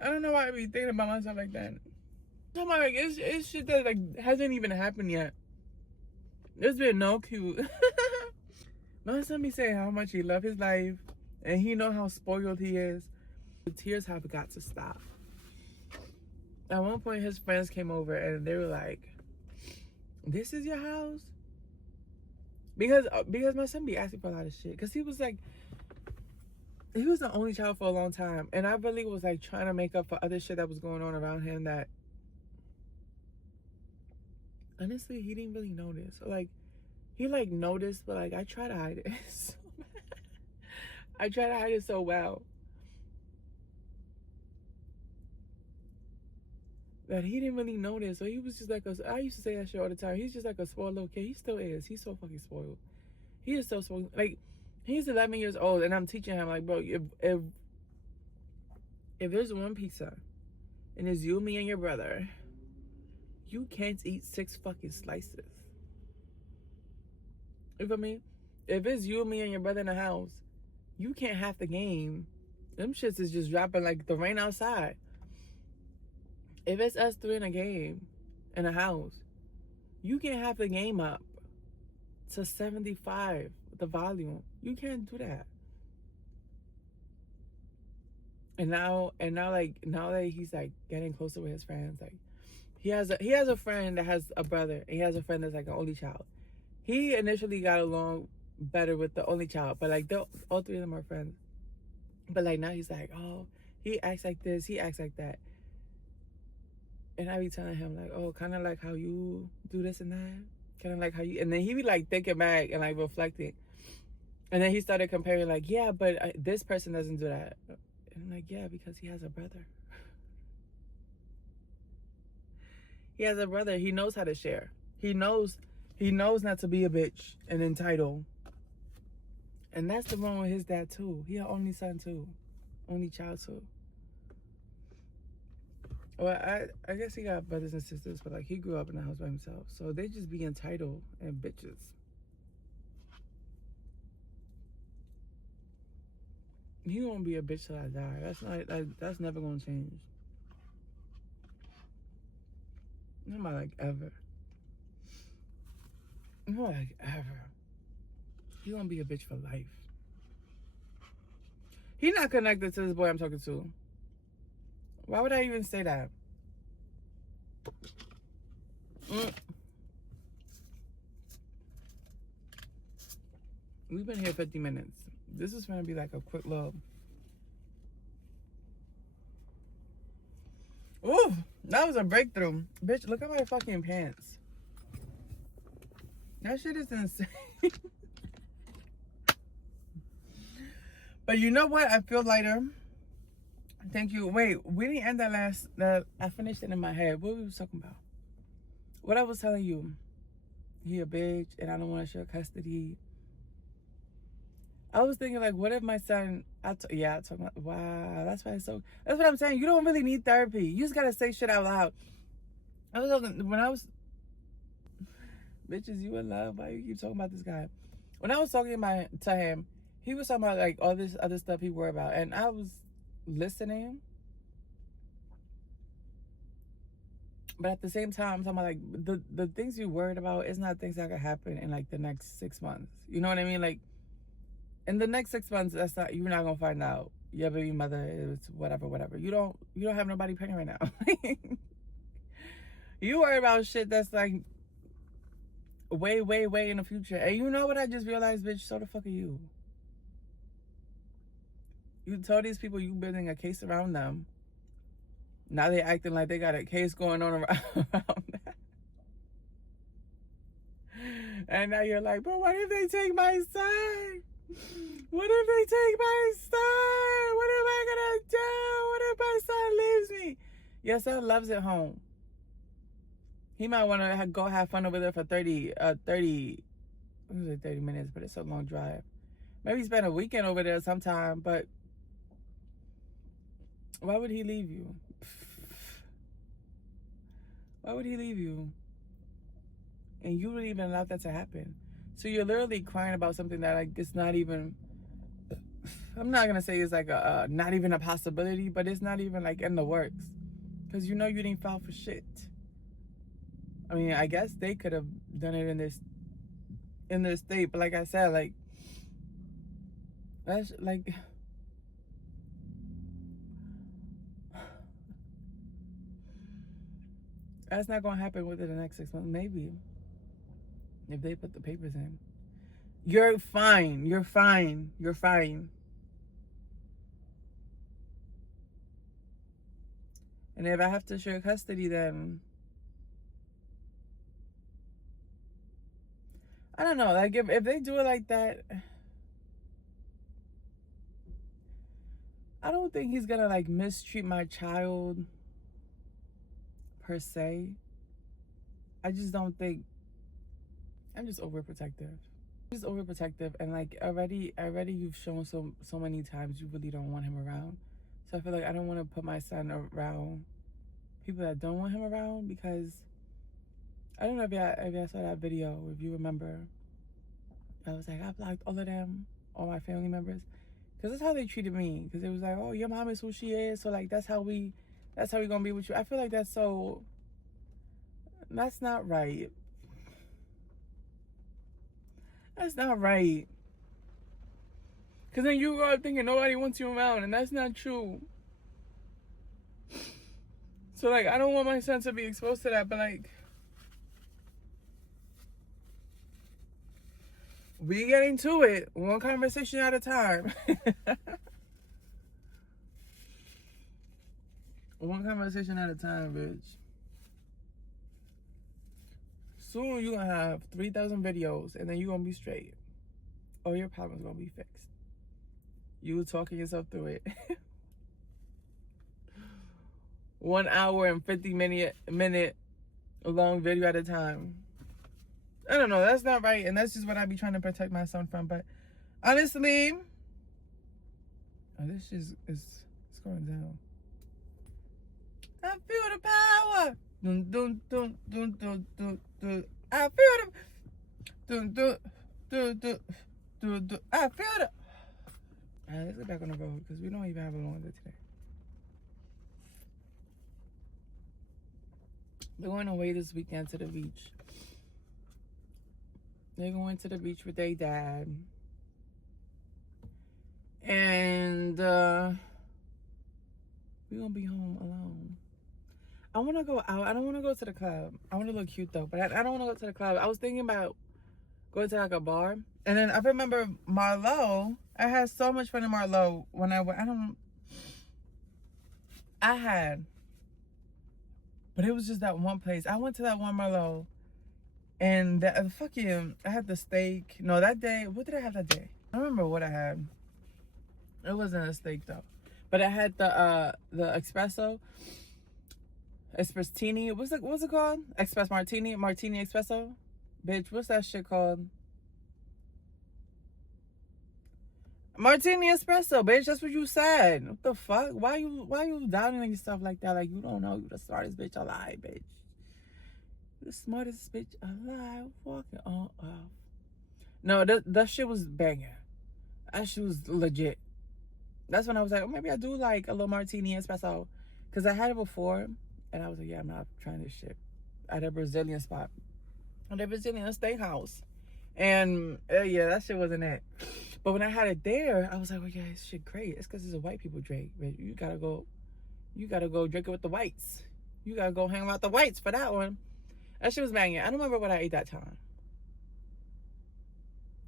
I don't know why I be thinking about myself like that. I'm like, it's shit that, like, hasn't even happened yet. It's been no cute. My son be saying how much he love his life, and he know how spoiled he is. The tears have got to stop. At one point, his friends came over, and they were like, "This is your house?" Because my son be asking for a lot of shit. Because he was like, he was the only child for a long time, and I really was like trying to make up for other shit that was going on around him that honestly he didn't really notice. So like he like noticed, but like I try to hide it. So I try to hide it so well that he didn't really notice. So he was just like I used to say that shit all the time. He's just like a spoiled little kid. He still is. He's so fucking spoiled. He is so spoiled. Like he's 11 years old, and I'm teaching him like, bro, if there's one pizza, and it's you, me, and your brother, you can't eat 6 fucking slices. You feel me? If it's you, me, and your brother in the house, you can't have the game. Them shits is just dropping like the rain outside. If it's us 3 in a game, in a house, you can't have the game up to 75, the volume. You can't do that. And now that he's like getting closer with his friends, like he has a friend that has a brother, and he has a friend that's like an only child. He initially got along better with the only child, but like all 3 of them are friends. But like now he's like, oh, he acts like this, he acts like that. And I be telling him like, oh, kind of like how you do this and that, kind of like how you, and then he be like thinking back and like reflecting. And then he started comparing like, yeah, but this person doesn't do that. And I'm like, yeah, because he has a brother. He has a brother. He knows how to share. He knows not to be a bitch and entitled. And that's the one with his dad too. He an only son too. Only child too. Well, I guess he got brothers and sisters, but like he grew up in the house by himself. So they just be entitled and bitches. He won't be a bitch till I die. That's never gonna change. Not like ever. Not like ever. He gonna be a bitch for life. He not connected to this boy I'm talking to. Why would I even say that? We've been here 50 minutes. This is gonna be like a quick little. Ooh, that was a breakthrough. Bitch, look at my fucking pants. That shit is insane. But you know what? I feel lighter. Thank you. Wait, we didn't end that I finished it in my head. What we was talking about? What I was telling you. He a bitch and I don't want to share custody. I was thinking like, what if my son, I talk about, wow, that's what I'm saying. You don't really need therapy. You just got to say shit out loud. Bitches, you in love? Why you keep talking about this guy? When I was talking to him, he was talking about like all this other stuff he worried about. And I was listening. But at the same time, I'm talking about like the things you worried about is not things that could happen in like the next 6 months. You know what I mean? Like in the next 6 months, you're not gonna find out your baby mother is whatever. You don't have nobody pregnant right now. You worry about shit that's like way in the future. And you know what I just realized, bitch? So the fuck are you? You told these people you building a case around them. Now they acting like they got a case going on around that. And now you're like, but what if they take my son? What if they take my son? What am I gonna do? What if my son leaves me? Your son loves it home. He might want to go have fun over there for 30 minutes, but it's a long drive. Maybe spend a weekend over there sometime, but why would he leave you? Why would he leave you? And you wouldn't even allow that to happen. So you're literally crying about something that like it's not even, I'm not gonna say it's like a not even a possibility, but it's not even like in the works. Cause you know you didn't file for shit. I mean, I guess they could have done it in this in the state. But like I said, like, that's like, that's not gonna happen within the next 6 months. Maybe if they put the papers in. You're fine. You're fine. You're fine. And if I have to share custody, then I don't know. Like, if they do it like that, I don't think he's gonna like mistreat my child per se. I just don't think. I'm just overprotective. Just overprotective, and like already you've shown so many times you really don't want him around. So I feel like I don't want to put my son around people that don't want him around, because I don't know if y'all saw that video, if you remember. I was like, I blocked all of them, all my family members, because that's how they treated me. Because it was like, oh, your mom is who she is, so like that's how we gonna be with you. I feel like that's not right. That's not right. Because then you grow up thinking nobody wants you around, and that's not true. So, like, I don't want my son to be exposed to that, but, like, we getting to it. One conversation at a time. One conversation at a time, bitch. Soon you're going to have 3,000 videos, and then you're going to be straight. All your problems going to be fixed. You talking yourself through it. 1 hour and 50 minute long video at a time. I don't know. That's not right. And that's just what I be trying to protect my son from. But honestly, this is going down. I feel the power. Dun, dun, dun, dun, dun, dun, dun. I feel the dun, dun, dun, dun, dun, dun. I feel the. All right, let's get back on the road because we don't even have a long day today. They're going away this weekend to the beach. They're going to the beach with their dad. And we're going to be home alone. I want to go out. I don't want to go to the club. I want to look cute though, but I don't want to go to the club. I was thinking about going to like a bar. And then I remember Marlowe. I had so much fun in Marlowe when I went. But it was just that one place. I went to that one Marlowe. And I had the steak. No, that day, what did I have that day? I don't remember what I had. It wasn't a steak though. But I had the espresso. Espressini. What's it called? Express Martini Espresso? Bitch, what's that shit called? Martini Espresso, bitch. That's what you said. What the fuck? Why you doubting yourself like that? Like you don't know you the smartest bitch alive, bitch. The smartest bitch alive, walking on off. No, that shit was banging. That shit was legit. That's when I was like, oh, maybe I do like a little martini espresso. Because I had it before, and I was like, yeah, I'm not trying this shit. At a Brazilian spot. At a Brazilian steakhouse. And, yeah, that shit wasn't it. But when I had it there, I was like, oh, yeah, this shit great. It's because it's a white people drink. But you gotta go drink it with the whites. You gotta go hang out with the whites for that one. That shit was banging. I don't remember what I ate that time.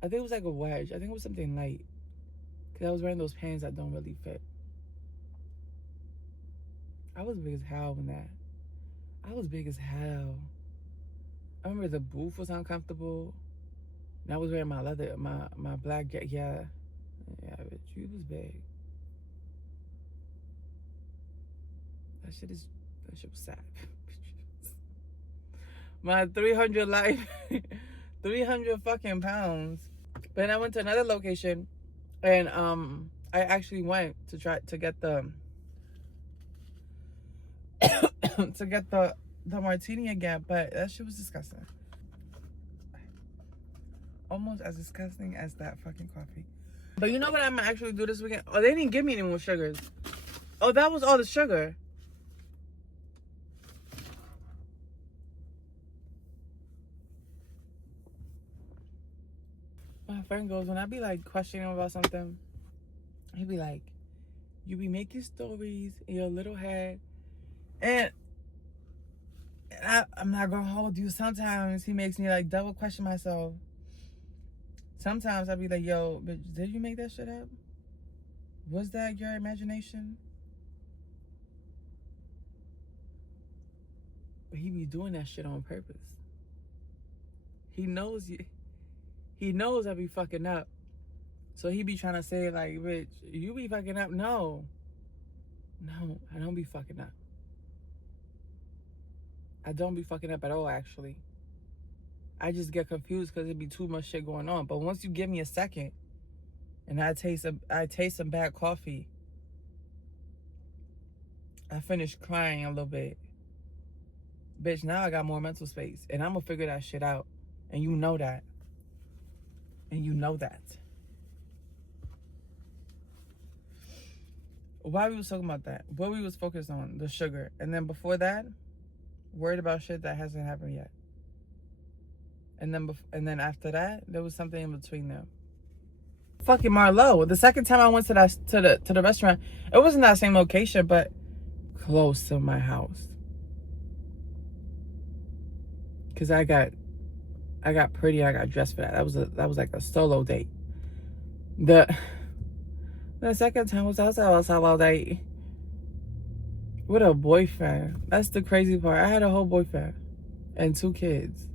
I think it was like a wedge. I think it was something light. Because I was wearing those pants that don't really fit. I was big as hell when that. I was big as hell. I remember the booth was uncomfortable. And I was wearing my leather, my black jacket. Yeah, bitch, you was big. That shit was sad. My 300 life, 300 fucking pounds. But then I went to another location, and I actually went to try to get the the martini again, but that shit was disgusting. Almost as disgusting as that fucking coffee. But you know what I'm gonna actually do this weekend? Oh, they didn't give me any more sugars. Oh, that was all the sugar. my friend goes, when I be like questioning him about something, he be like, you be making stories in your little head. And I'm not gonna hold you. Sometimes he makes me like double question myself. Sometimes I be like, yo, but did you make that shit up? Was that your imagination? But he be doing that shit on purpose. He knows you. He knows I be fucking up. So he be trying to say like, bitch, you be fucking up. No, I don't be fucking up. I don't be fucking up at all, actually. I just get confused because it be too much shit going on. But once you give me a second and I taste some bad coffee, I finish crying a little bit. Bitch, now I got more mental space and I'm gonna figure that shit out. And you know that. And you know that. Why we was talking about that? What we was focused on? The sugar. And then before that, worried about shit that hasn't happened yet. And then after that, there was something in between them. Fucking Marlo. The second time I went to the restaurant, it wasn't that same location, but close to my house. Cause I got pretty. I got dressed for that. That was like a solo date. The second time was also a solo date with a boyfriend. That's the crazy part. I had a whole boyfriend and 2 kids.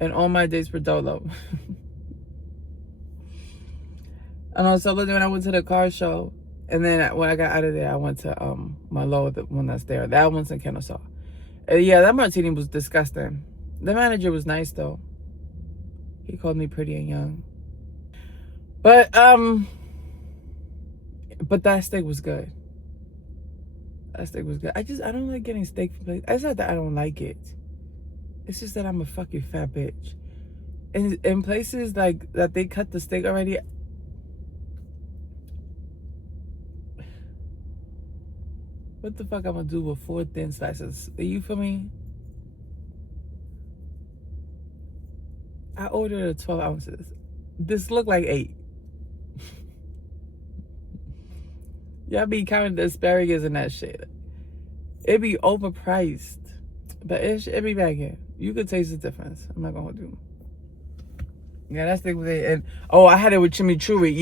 And all my dates were dolo. And I was solo when I went to the car show. And then when I got out of there, I went to Marlo, the one that's there. That one's in Kennesaw. Yeah, that martini was disgusting. The manager was nice though. He called me pretty and young. But that steak was good. That steak was good. I don't like getting steak from places. It's not that I don't like it. It's just that I'm a fucking fat bitch. And in places like that they cut the steak already. What the fuck I'm gonna do with 4 thin slices? Are you for me? I ordered 12 ounces. This looked like 8. Y'all be counting the asparagus and that shit. It be overpriced. But it be back in. You could taste the difference. I'm not gonna do. Yeah, that steak was it. And I had it with chimichurri.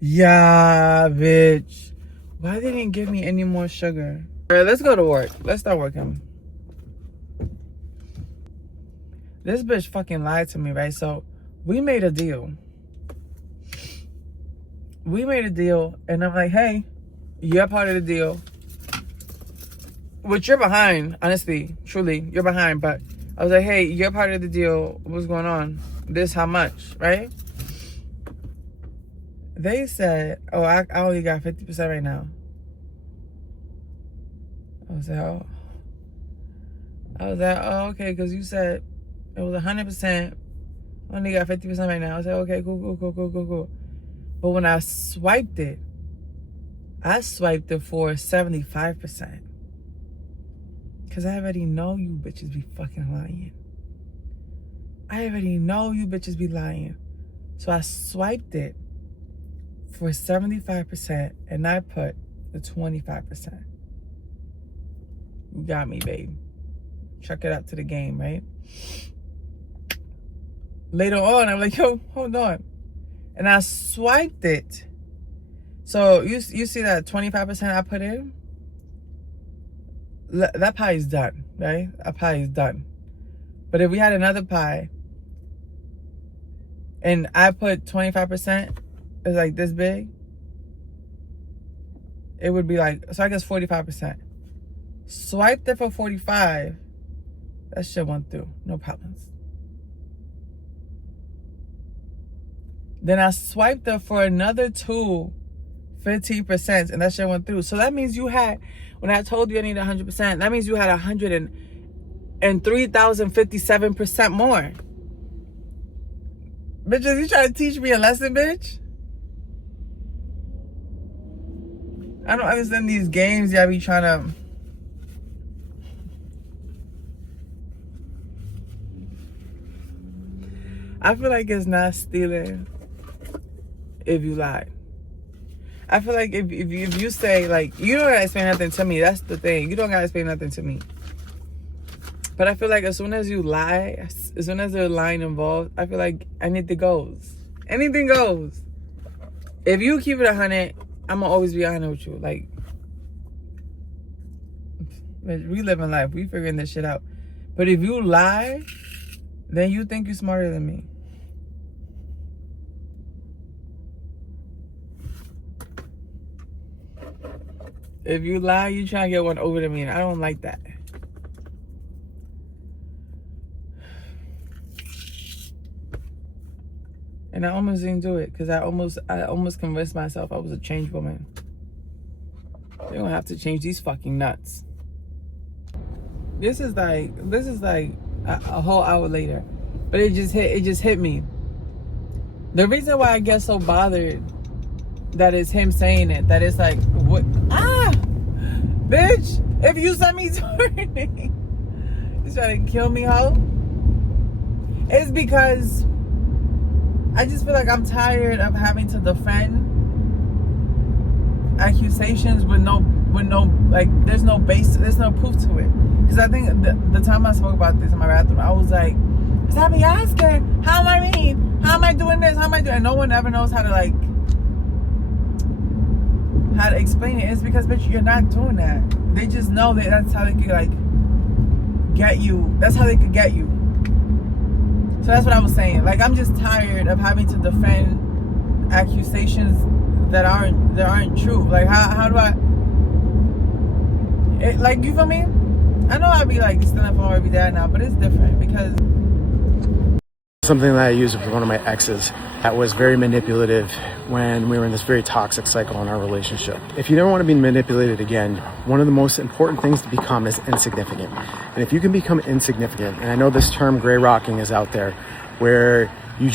Yeah, bitch. Why they didn't give me any more sugar? All right, let's go to work. Let's start working. This bitch fucking lied to me, right? So we made a deal. And I'm like, hey, you're part of the deal. Which you're behind, honestly, truly, you're behind. But I was like, hey, you're part of the deal. What's going on? This how much, right? They said, I only got 50% right now. I was like, oh, okay, because you said it was 100%. I only got 50% right now. I was like, okay, cool. But when I swiped it for 75%. Because I already know you bitches be fucking lying. I already know you bitches be lying. So I swiped it for 75% and I put the 25%. You got me, babe. Chuck it up to the game, right? Later on, I'm like, yo, hold on. And I swiped it. So you see that 25% I put in? That pie is done, right? That pie is done. But if we had another pie and I put 25%, it's like this big, it would be like, so I guess 45%. Swiped it for 45, that shit went through, no problems. Then I swiped it for another 15%, and that shit went through. So that means you had, when I told you I need 100%, that means you had 103,057% more. Bitches, you trying to teach me a lesson, bitch? I don't understand these games y'all be trying to. I feel like it's not stealing if you lie. I feel like if you say, like, you don't gotta explain nothing to me. That's the thing. You don't gotta explain nothing to me. But I feel like as soon as you lie, as soon as there's a lying involved, I feel like anything goes. Anything goes. If you keep it 100, I'm gonna always be 100 with you. Like, we live in life. We figuring this shit out. But if you lie, then you think you're smarter than me. If you lie, you trying to get one over to me, and I don't like that. And I almost didn't do it because I almost convinced myself I was a changed woman. They don't have to change these fucking nuts. This is like a whole hour later, but it just hit me. The reason why I get so bothered that it's him saying it, that it's like, what? Bitch, if you saw me turning, you trying to kill me, hoe? It's because I just feel like I'm tired of having to defend accusations with no, like, there's no base, there's no proof to it. Because I think the time I spoke about this in my bathroom, I was like, stop me asking, how am I mean? How am I doing this? How am I doing? And no one ever knows how to explain it. It's because, bitch, you're not doing that. They just know that that's how they could, like, get you. That's how they could get you. So that's what I was saying. Like, I'm just tired of having to defend accusations that aren't true. Like, how do I, like, you feel me? I know I'd be like standing up for every day now, but it's different because something that I used with one of my exes that was very manipulative when we were in this very toxic cycle in our relationship. If you never want to be manipulated again, one of the most important things to become is insignificant. And if you can become insignificant, and I know this term gray rocking is out there, where you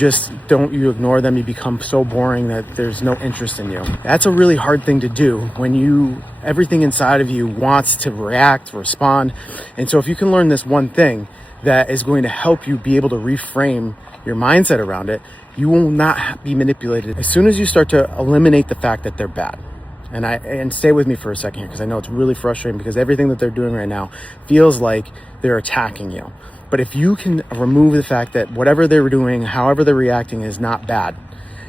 ignore them, you become so boring that there's no interest in you. That's a really hard thing to do when everything inside of you wants to react, respond. And so if you can learn this one thing that is going to help you be able to reframe your mindset around it, you will not be manipulated. As soon as you start to eliminate the fact that they're bad, and stay with me for a second here, because I know it's really frustrating because everything that they're doing right now feels like they're attacking you. But if you can remove the fact that whatever they're doing, however they're reacting, is not bad,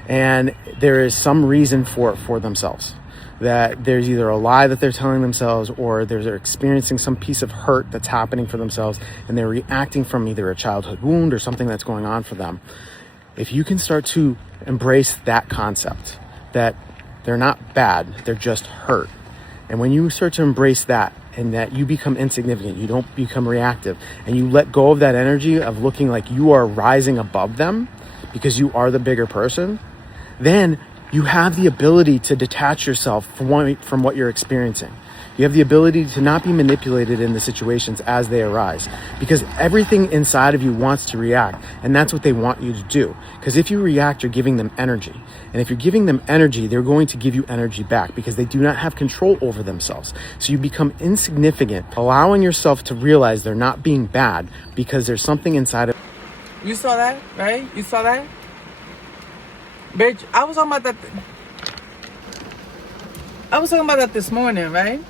and there is some reason for it for themselves, that there's either a lie that they're telling themselves, or they're experiencing some piece of hurt that's happening for themselves, and they're reacting from either a childhood wound or something that's going on for them. If you can start to embrace that concept, that they're not bad, they're just hurt. And when you start to embrace that, and that you become insignificant, you don't become reactive, and you let go of that energy of looking like you are rising above them because you are the bigger person, then you have the ability to detach yourself from what you're experiencing. You have the ability to not be manipulated in the situations as they arise, because everything inside of you wants to react, and that's what they want you to do. Because if you react, you're giving them energy. And if you're giving them energy, they're going to give you energy back because they do not have control over themselves. So you become insignificant, allowing yourself to realize they're not being bad because there's something inside of you saw that, right? You saw that? Bitch, I was talking about that. I was talking about that this morning, right?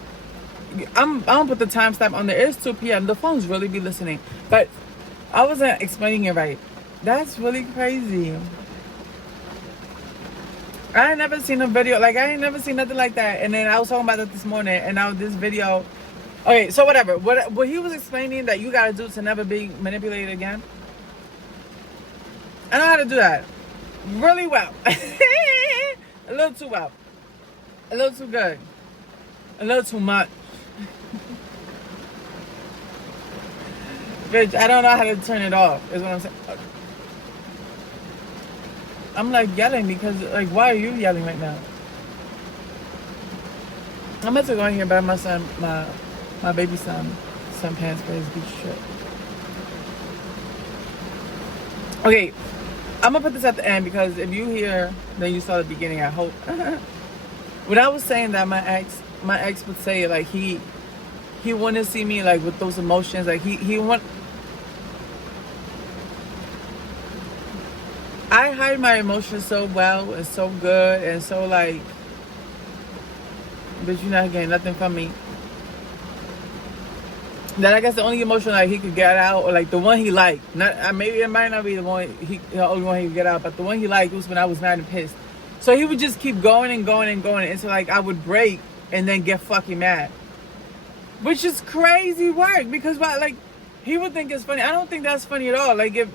I'm gonna put the timestamp on there. It's 2 p.m. The phones really be listening, but I wasn't explaining it right. That's really crazy. I ain't never seen a video, like, I ain't never seen nothing like that. And then I was talking about that this morning, and now this video. Okay, so whatever. What he was explaining that you gotta do to never be manipulated again. I know how to do that really well. A little too well. A little too good. A little too much. Bitch, I don't know how to turn it off, is what I'm saying. I'm like yelling because, like, why are you yelling right now? I'm about to go in here and buy my son, my baby son, some pants for his beach trip. Okay, I'm gonna put this at the end because if you hear, then you saw the beginning, I hope. When I was saying that my ex would say, like, he wouldn't see me, like, with those emotions, like, he want. hide my emotions so well and so good and so like, but you're not getting nothing from me. That I guess the only emotion like he could get out, or like the one he liked, not maybe it might not be the only one he could get out, but the one he liked was when I was mad and pissed. So he would just keep going and going and going until like I would break and then get fucking mad, which is crazy work because like he would think it's funny. I don't think that's funny at all. Like if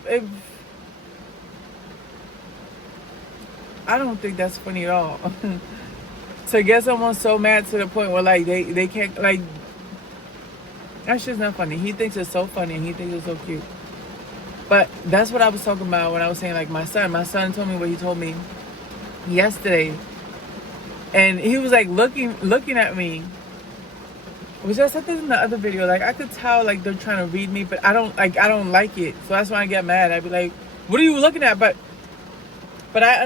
I don't think that's funny at all. To get someone so mad to the point where like they can't like. That shit's not funny. He thinks it's so funny and he thinks it's so cute. But that's what I was talking about when I was saying like my son. My son told me what he told me yesterday. And he was like looking at me. Which I said this in the other video. Like I could tell like they're trying to read me, but I don't like it. So that's when I get mad. I'd be like, what are you looking at? But I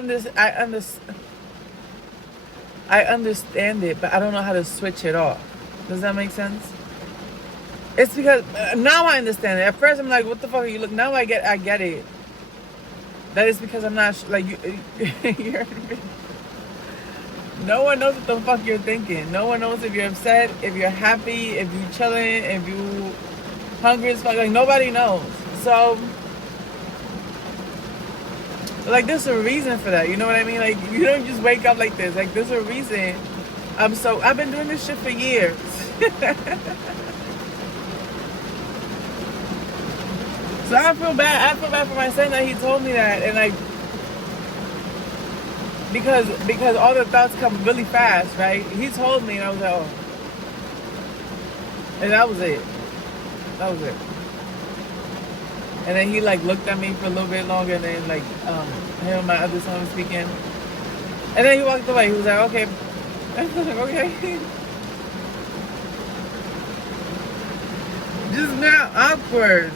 understand it, but I don't know how to switch it off. Does that make sense? It's because now I understand it. At first I'm like, what the fuck are you looking? Now I get it. That is because I'm not like you're, no one knows what the fuck you're thinking. No one knows if you're upset, if you're happy, if you're chilling, if you hungry as fuck. Like nobody knows. So like there's a reason for that. You know what I mean? Like you don't just wake up like this. Like there's a reason. I've been doing this shit for years. So I feel bad. I feel bad for my son that he told me that, and like because all the thoughts come really fast, right? He told me, and I was like, oh, and that was it. That was it. And then he like looked at me for a little bit longer, and then like him and my other son was speaking, and then he walked away. He was like, okay. I was like, okay. Just now awkward.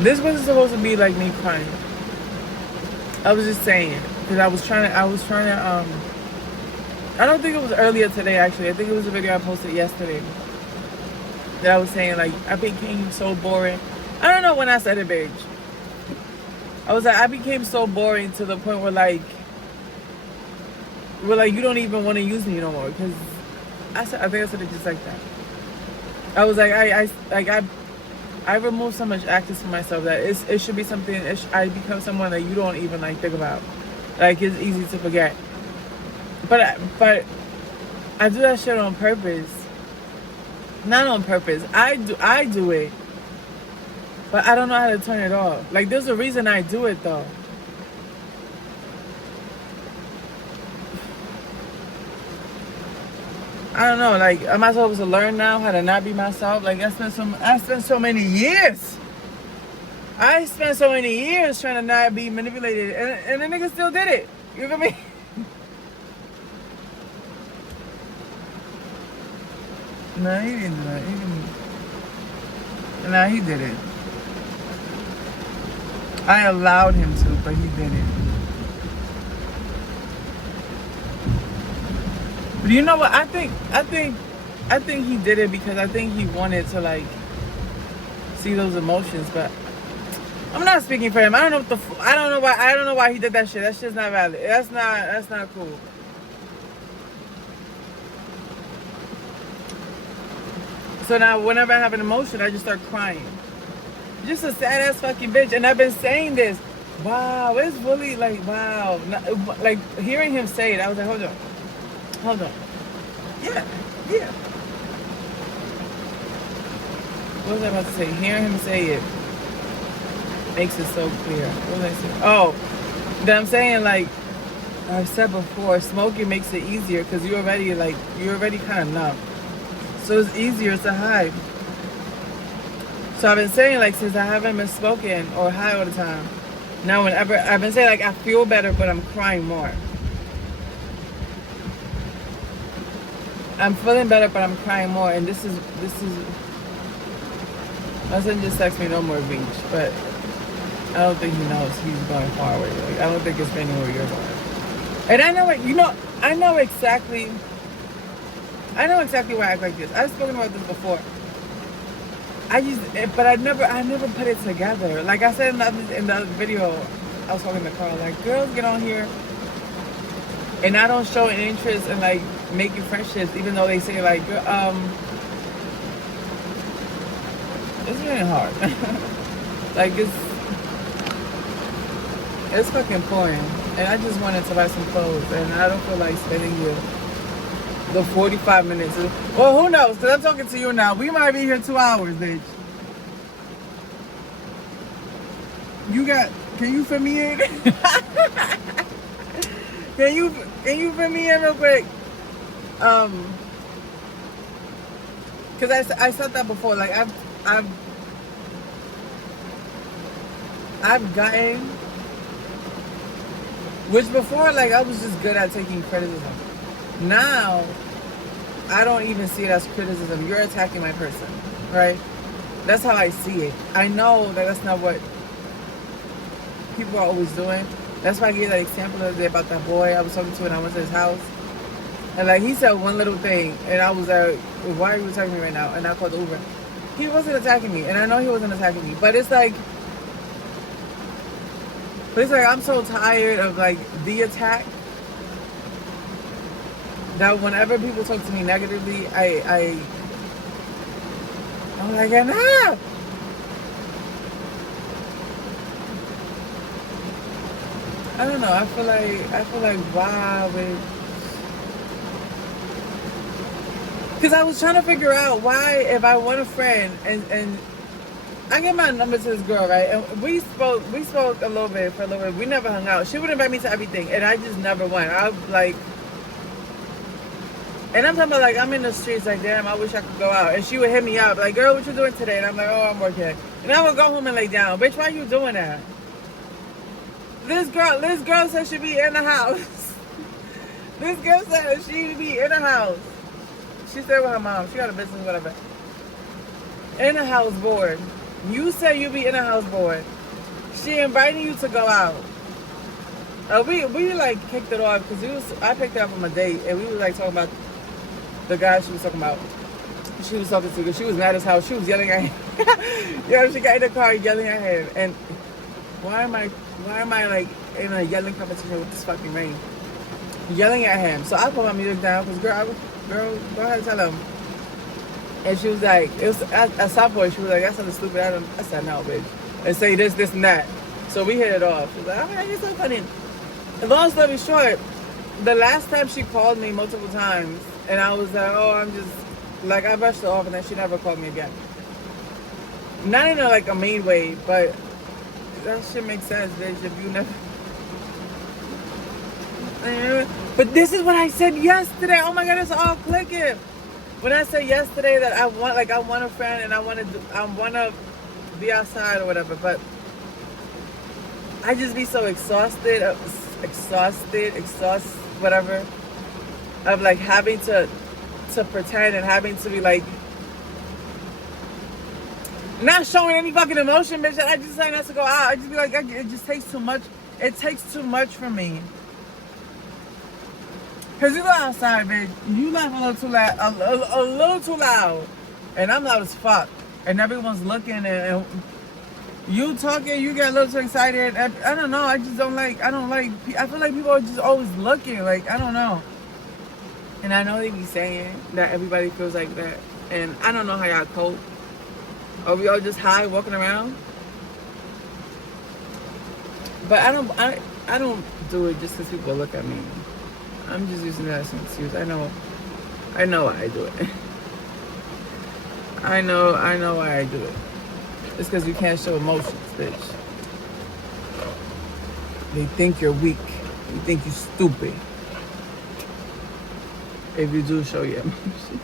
This wasn't supposed to be like me crying. I was just saying, because I was trying to, I don't think it was earlier today actually. I think it was a video I posted yesterday. That I was saying like, I became so boring. I don't know when I said it, bitch. I was like, I became so boring to the point where like you don't even want to use me no more. Because I think I said it just like that. I was like, I remove so much access from myself that it should be something. I become someone that you don't even like think about. Like it's easy to forget. But I do that shit on purpose. Not on purpose. I do it. But I don't know how to turn it off. Like there's a reason I do it though. I don't know, like, am I supposed to learn now how to not be myself? Like, I spent so many years. I spent so many years trying to not be manipulated, and the nigga still did it. You feel me? No, he didn't do that. No, he did it. I allowed him to, but he did it. But you know what? I think he did it because I think he wanted to like see those emotions. But I'm not speaking for him. I don't know I don't know why he did that shit. That shit's not valid. That's not cool. So now whenever I have an emotion, I just start crying. Just a sad ass fucking bitch. And I've been saying this. Wow, it's really like wow. Like hearing him say it, I was like, hold on. Yeah. What was I about to say? Hearing him say it makes it so clear. What was I saying? Oh, that I'm saying like I've said before, smoking makes it easier because you're already kind of numb. So it's easier to hide. So I've been saying like since I haven't been smoking or high all the time, now whenever I've been saying like I feel better, but I'm crying more. I'm feeling better, but I'm crying more, and this is. My son just texted me no more beach, but I don't think he knows he's going far away. Like I don't think it's raining where you're going. And I know it. You know, I know exactly why I act like this. I've spoken about this before. but I never put it together. Like I said in the other video, I was talking to Carl, like, girls get on here and I don't show an interest in like making friendships, even though they say like, it's really hard. Like it's fucking pouring, and I just wanted to buy some clothes, and I don't feel like spending here the 45 minutes. Well, who knows? Because I'm talking to you now. We might be here 2 hours, bitch. Can you fit me in? Can you fit me in real quick? Because I said that before. Like I've gotten, which before, like, I was just good at taking criticism. Now I don't even see it as criticism. You're attacking my person, right? That's how I see it. I know that that's not what people are always doing. That's why I gave that example the other day about that boy I was talking to, and I went to his house, and like he said one little thing, and I was like, why are you attacking me right now? And I called Uber. He wasn't attacking me, and I know he wasn't attacking me, but it's like I'm so tired of like the attack that whenever people talk to me negatively, I'm like, enough. I don't know. I feel like wow, because I was trying to figure out why, if I want a friend and I get my number to this girl, right? And we spoke a little bit for a little bit. We never hung out. She would invite me to everything, and I just never went. I like, and I'm talking about like I'm in the streets, like damn, I wish I could go out. And she would hit me up, like, girl, what you doing today? And I'm like, oh, I'm working. And I would go home and lay down. Bitch, why you doing that? This girl said she'd be in the house. This girl said she'd be in the house. She stayed with her mom. She got a business, whatever. In the house bored. You said you be in the house bored. She invited you to go out. We like kicked it off because I picked her up from a date, and we were like talking about the guy she was talking about. She was talking to because she was mad as hell. She was yelling at him. Yo, she got in the car yelling at him. And why am I like in a yelling competition with this fucking rain? Yelling at him. So I put my music down because girl, go ahead and tell him. And she was like, it was at some point she was like, that's something stupid. I said, no, bitch. And say this, and that. So we hit it off. She was like, oh man, you're so funny. And long story short, the last time she called me multiple times, and I was like, oh, I'm just, like, I brushed her off, and then she never called me again. Not in like a mean way, but that shit makes sense, bitch, if you never. But this is what I said yesterday. Oh my God, it's all clicking. When I said yesterday that I want a friend and I want to be outside or whatever, but I just be so exhausted, whatever, of like having to pretend and having to be like not showing any fucking emotion, bitch. I just say not to go out. I just be like, it just takes too much. It takes too much from me. Cause you go outside, bitch, you laugh a little too loud, a little too loud, and I'm loud as fuck, and everyone's looking, and you talking, you get a little too excited. I don't know. I feel like people are just always looking. Like, I don't know. And I know they be saying that everybody feels like that, and I don't know how y'all cope. Are we all just high walking around? But I don't do it just because people look at me. I'm just using that as an excuse. I know why I do it. I know why I do it. It's because you can't show emotions, bitch. They think you're weak. They think you're stupid. If you do show your emotions.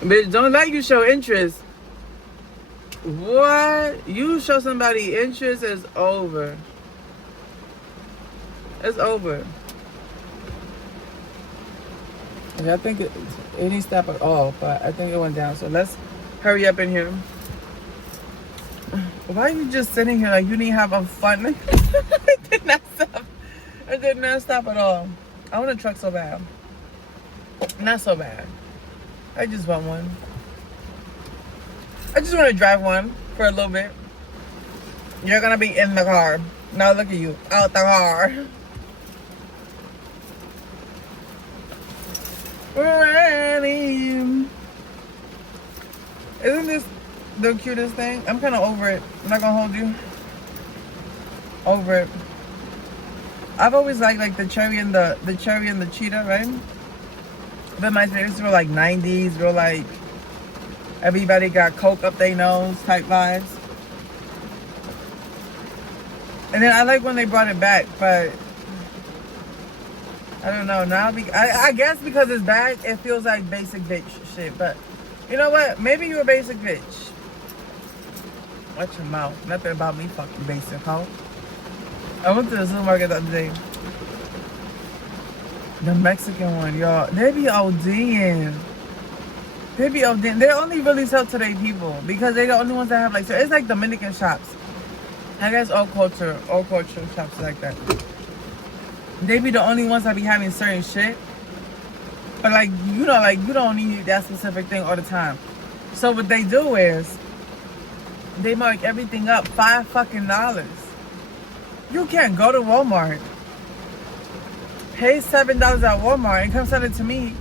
Bitch, don't let you show interest. What? You show somebody interest, it's over. It's over. Yeah, I think it didn't stop at all, but I think it went down. So let's hurry up in here. Why are you just sitting here like you didn't have a fun? It did not stop. It did not stop at all. I want a truck so bad. Not so bad. I just want one. I just want to drive one for a little bit. You're gonna be in the car. Now look at you, out the car. We're ready. Isn't this the cutest thing? I'm kind of over it. I'm not gonna hold you. Over it. I've always liked like the cherry and the cheetah, right? But my favorites were like 90s, real like everybody got coke up their nose type vibes. And then I like when they brought it back, but I don't know now. I guess because it's back, it feels like basic bitch shit. But you know what? Maybe you're a basic bitch. Watch your mouth. Nothing about me, fucking basic hoe. I went to the supermarket the other day. The Mexican one, y'all. They be ODing. They be ODing. They only really sell to their people because they're the only ones that have like. So it's like Dominican shops. I guess all culture shops like that. They be the only ones that be having certain shit. But like you know, like you don't need that specific thing all the time. So what they do is they mark everything up $5 fucking. You can't go to Walmart, pay $7 at Walmart, and come send it to me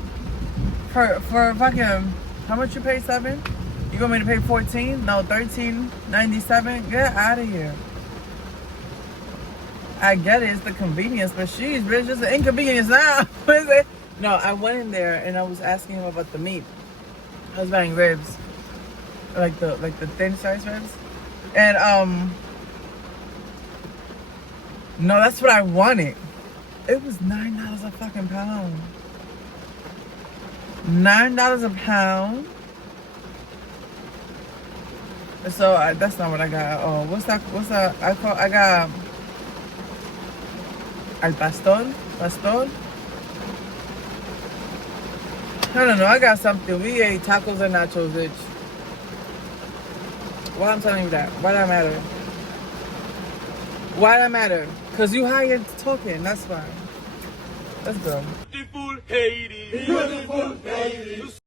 for fucking how much you pay? $7? You want me to pay 14? No, $13.97. Get out of here. I get it, it's the convenience, but she's bitch, it's an inconvenience now. What is it? No, I went in there and I was asking him about the meat. I was buying ribs, like the thin sliced ribs, and no, that's what I wanted. It was $9 a fucking pound. $9 a pound. So that's not what I got. Oh, what's that? I got al pastor. I don't know. I got something. We ate tacos and nachos, bitch. Why I'm telling you that? Why that matter? Why that matter? Cause you hired talking. That's fine. Let's go. Beautiful Haiti. Beautiful Haiti.